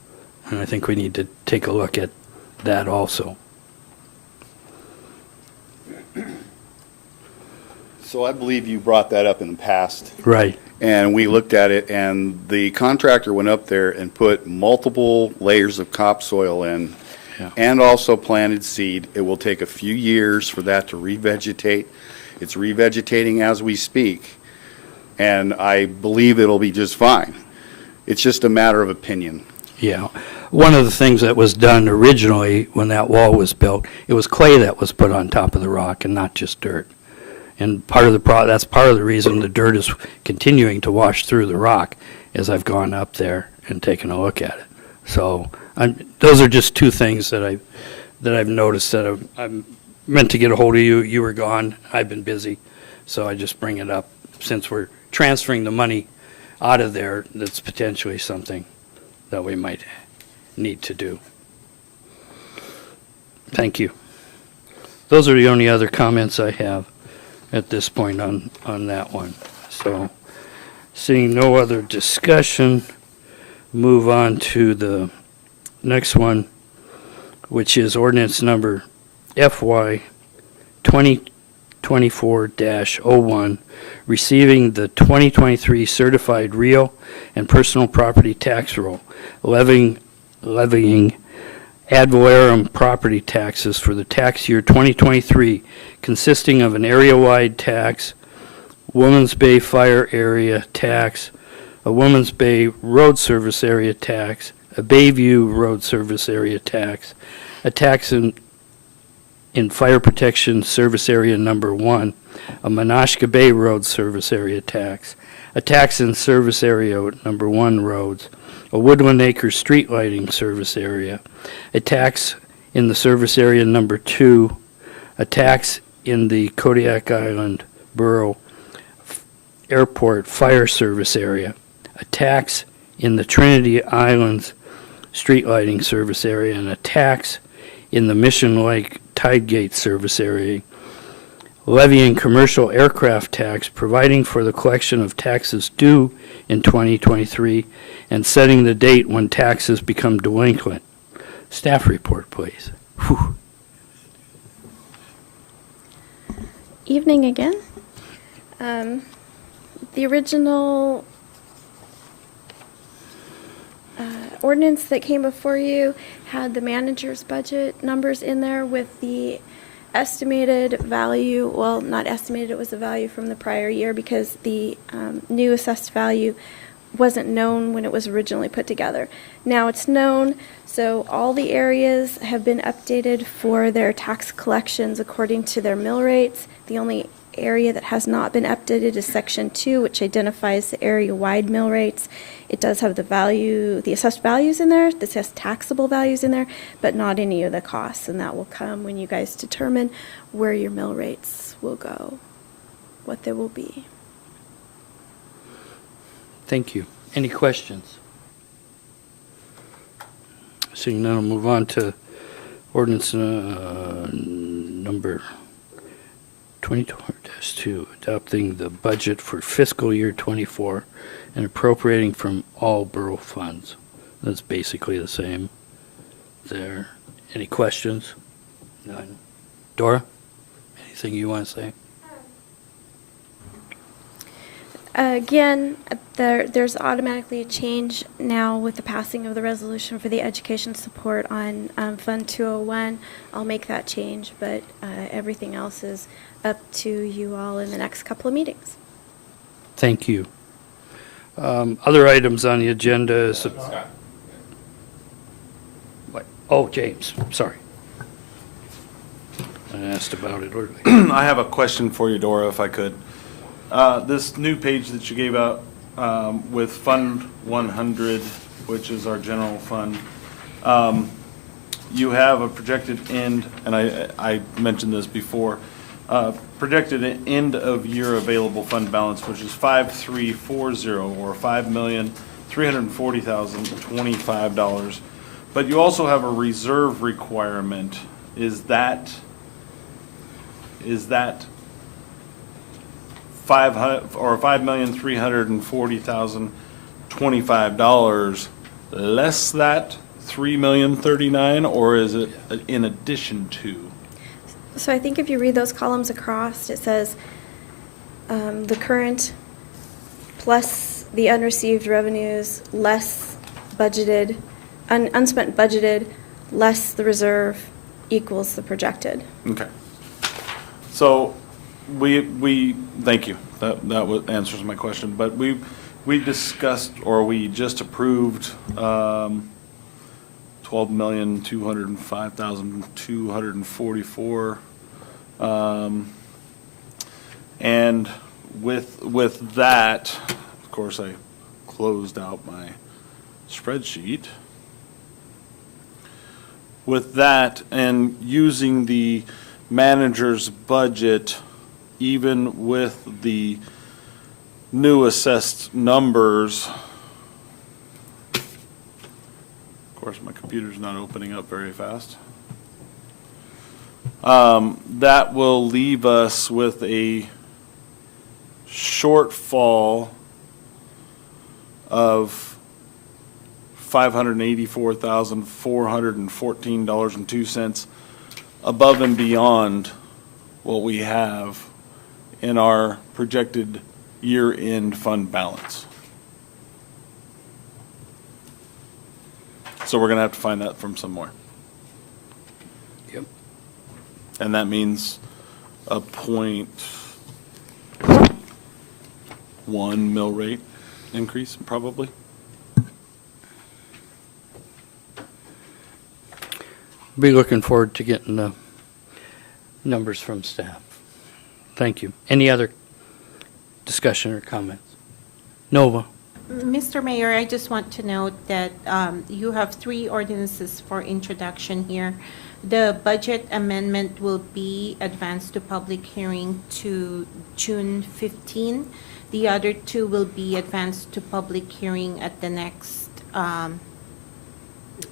And I think we need to take a look at that also. So I believe you brought that up in the past. Right. And we looked at it, and the contractor went up there and put multiple layers of topsoil in, and also planted seed. It will take a few years for that to revegetate. It's revegetating as we speak, and I believe it'll be just fine. It's just a matter of opinion. Yeah. One of the things that was done originally when that wall was built, it was clay that was put on top of the rock and not just dirt. And that's part of the reason the dirt is continuing to wash through the rock as I've gone up there and taken a look at it. So those are just two things that I've noticed that I'm meant to get a hold of you. You were gone. I've been busy. So I just bring it up since we're transferring the money out of there. That's potentially something that we might need to do. Thank you. Those are the only other comments I have at this point on that one. So, seeing no other discussion, move on to the next one, which is ordinance number FY 2024-01, receiving the 2023 certified real and personal property tax roll, levying ad valorem property taxes for the tax year 2023, consisting of an area-wide tax, Woman's Bay Fire Area tax, a Woman's Bay Road Service Area tax, a Bayview Road Service Area tax, a tax in Fire Protection Service Area Number 1, a Menashka Bay Road Service Area tax, a tax in Service Area Number 1 roads, a Woodland Acres Street Lighting Service Area, a tax in the Service Area Number 2, a tax in the Kodiak Island Borough Airport Fire Service Area, a tax in the Trinity Islands Street Lighting Service Area, and a tax in the Mission Lake Tidegate Service Area, levying commercial aircraft tax, providing for the collection of taxes due in 2023, and setting the date when taxes become delinquent. Staff report, please. Whew. Evening again. The original ordinance that came before you had the manager's budget numbers in there with the estimated value, well, not estimated, it was the value from the prior year because the new assessed value wasn't known when it was originally put together. Now it's known, so all the areas have been updated for their tax collections according to their mill rates. The only area that has not been updated is Section 2, which identifies the area-wide mill rates. It does have the value, the assessed values in there, this has taxable values in there, but not any of the costs, and that will come when you guys determine where your mill rates will go, what they will be. Thank you. Any questions? Seeing none, I'll move on to ordinance number 2020-2, adopting the budget for fiscal year 24 and appropriating from all borough funds. That's basically the same there. Any questions? None. Dora, anything you want to say? Again, there's automatically a change now with the passing of the resolution for the education support on Fund 201. I'll make that change, but everything else is up to you all in the next couple of meetings. Thank you. Other items on the agenda is... What? Oh, James, sorry. I asked about it earlier. I have a question for you, Dora, if I could. This new page that you gave out with Fund 100, which is our general fund, you have a projected end, and I mentioned this before, projected end of year available fund balance, which is 5340 or $5,340,025. But you also have a reserve requirement. Is that $5,340,025 less that $3,039,000, or is it in addition to? So I think if you read those columns across, it says the current plus the unreceived revenues less budgeted, unspent budgeted less the reserve equals the projected. Okay. So we thank you. That answers my question. But we discussed, or we just approved $12,205,244, and with that, of course, I closed out my spreadsheet. With that, and using the manager's budget, even with the new assessed numbers, of course, my computer's not opening up very fast, that will leave us with a shortfall of $584,414.02 above and beyond what we have in our projected year-end fund balance. So we're going to have to find that from somewhere. Yep. And that means a 0.1 mill rate. increase, probably. Be looking forward to getting the numbers from staff. Thank you. Any other discussion or comments? Nova? Mr. Mayor, I just want to note that you have 3 ordinances for introduction here. The budget amendment will be advanced to public hearing to June 15. The other 2 will be advanced to public hearing at the next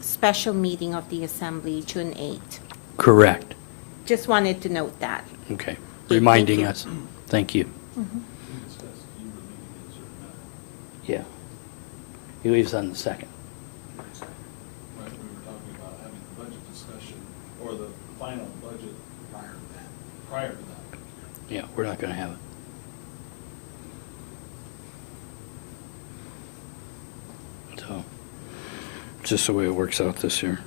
special meeting of the Assembly, June 8. Correct. Just wanted to note that. Okay. you. Reminding us. Thank you. Yeah. He leaves on the 2nd. Right, we were talking about having the budget discussion, or the final budget prior to that. Yeah, we're not going to have it. So, just the way it works out this year.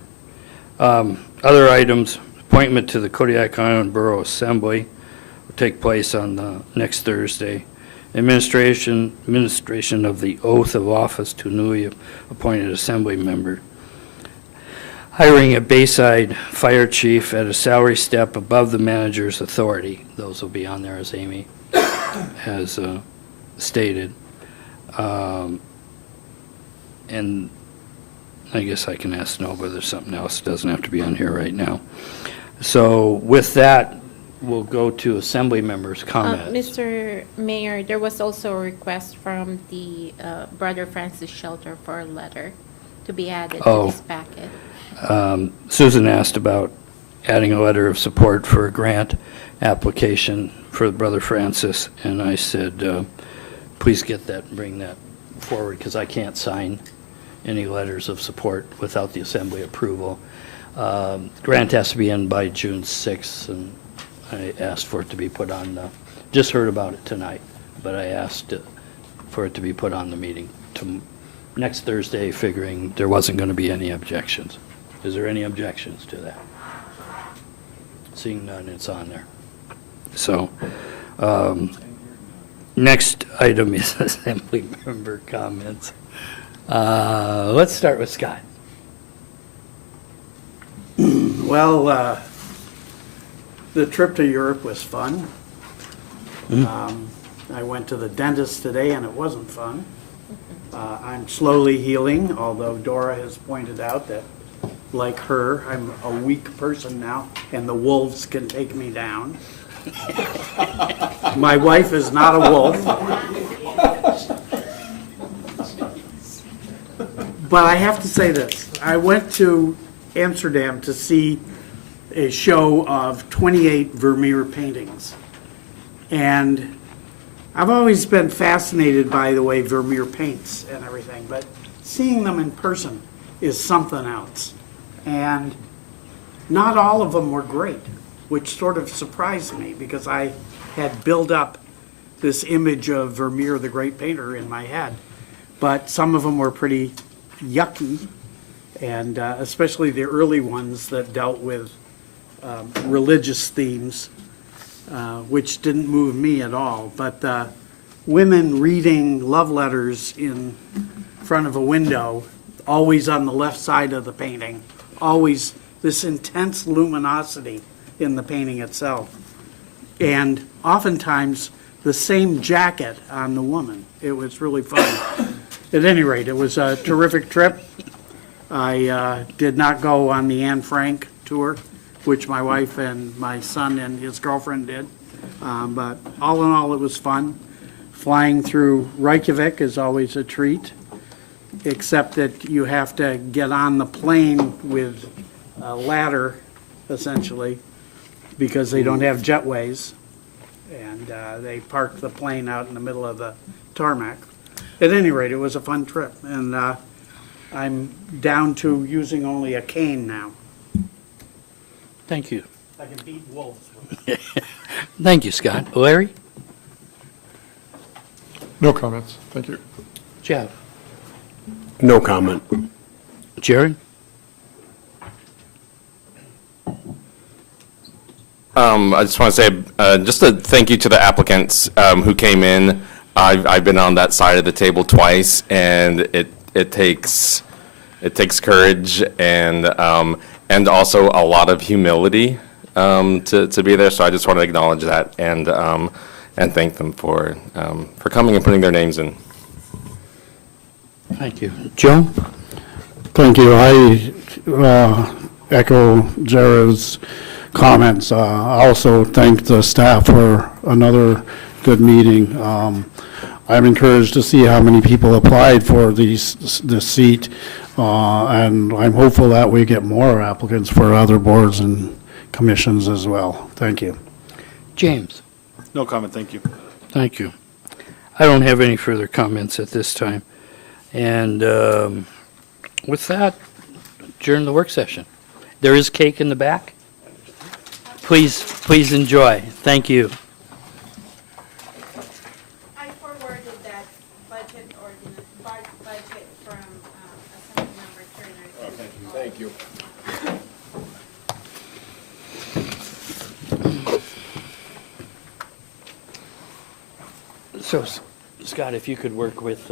Other items, appointment to the Kodiak Island Borough Assembly will take place on the next Thursday. Administration of the oath of office to newly appointed assembly member. Hiring a Bayside fire chief at a salary step above the manager's authority. Those will be on there, as Amy has stated. And I guess I can ask Nova, there's something else, doesn't have to be on here right now. So with that, we'll go to assembly members' comments. Mr. Mayor, there was also a request from the Brother Francis Shelter for a letter to be added to this packet. Susan asked about adding a letter of support for a grant application for Brother Francis, and I said, please get that and bring that forward, because I can't sign any letters of support without the assembly approval. Grant has to be in by June 6th, and I asked for it to be put on just heard about it tonight, but I asked for it to be put on the meeting to next Thursday, figuring there wasn't going to be any objections. Is there any objections to that? Seeing none, it's on there. So, next item is assembly member comments. Let's start with Scott. Well, the trip to Europe was fun. I went to the dentist today and it wasn't fun. I'm slowly healing, although Dora has pointed out that, like her, I'm a weak person now and the wolves can take me down. My wife is not a wolf. But I have to say this. I went to Amsterdam to see a show of 28 Vermeer paintings. And I've always been fascinated by the way Vermeer paints and everything, but seeing them in person is something else. And not all of them were great, which sort of surprised me because I had built up this image of Vermeer, the great painter, in my head. But some of them were pretty yucky, and especially the early ones that dealt with religious themes, which didn't move me at all. But women reading love letters in front of a window, always on the left side of the painting, always this intense luminosity in the painting itself. And oftentimes the same jacket on the woman. It was really fun. At any rate, it was a terrific trip. I did not go on the Anne Frank tour, which my wife and my son and his girlfriend did. But all in all, it was fun. Flying through Reykjavik is always a treat, except that you have to get on the plane with a ladder, essentially, because they don't have jetways. And they parked the plane out in the middle of the tarmac. At any rate, it was a fun trip, and I'm down to using only a cane now. Thank you. I can beat wolves with it. Thank you, Scott. Larry? No comments. Thank you. Jeff? No comment. Jerry? I just want to say just a thank you to the applicants who came in. I've been on that side of the table twice, and it takes courage and also a lot of humility to be there. So I just want to acknowledge that and thank them for coming and putting their names in. Thank you. Joe? Thank you. I echo Jared's comments. I also thank the staff for another good meeting. I'm encouraged to see how many people applied for this seat, and I'm hopeful that we get more applicants for other boards and commissions as well. Thank you. James? No comment, thank you. Thank you. I don't have any further comments at this time. And with that, adjourn the work session. There is cake in the back. Please enjoy. Thank you. I forwarded that budget ordinance, budget from Assemblymember Turner. Thank you. So, Scott, if you could work with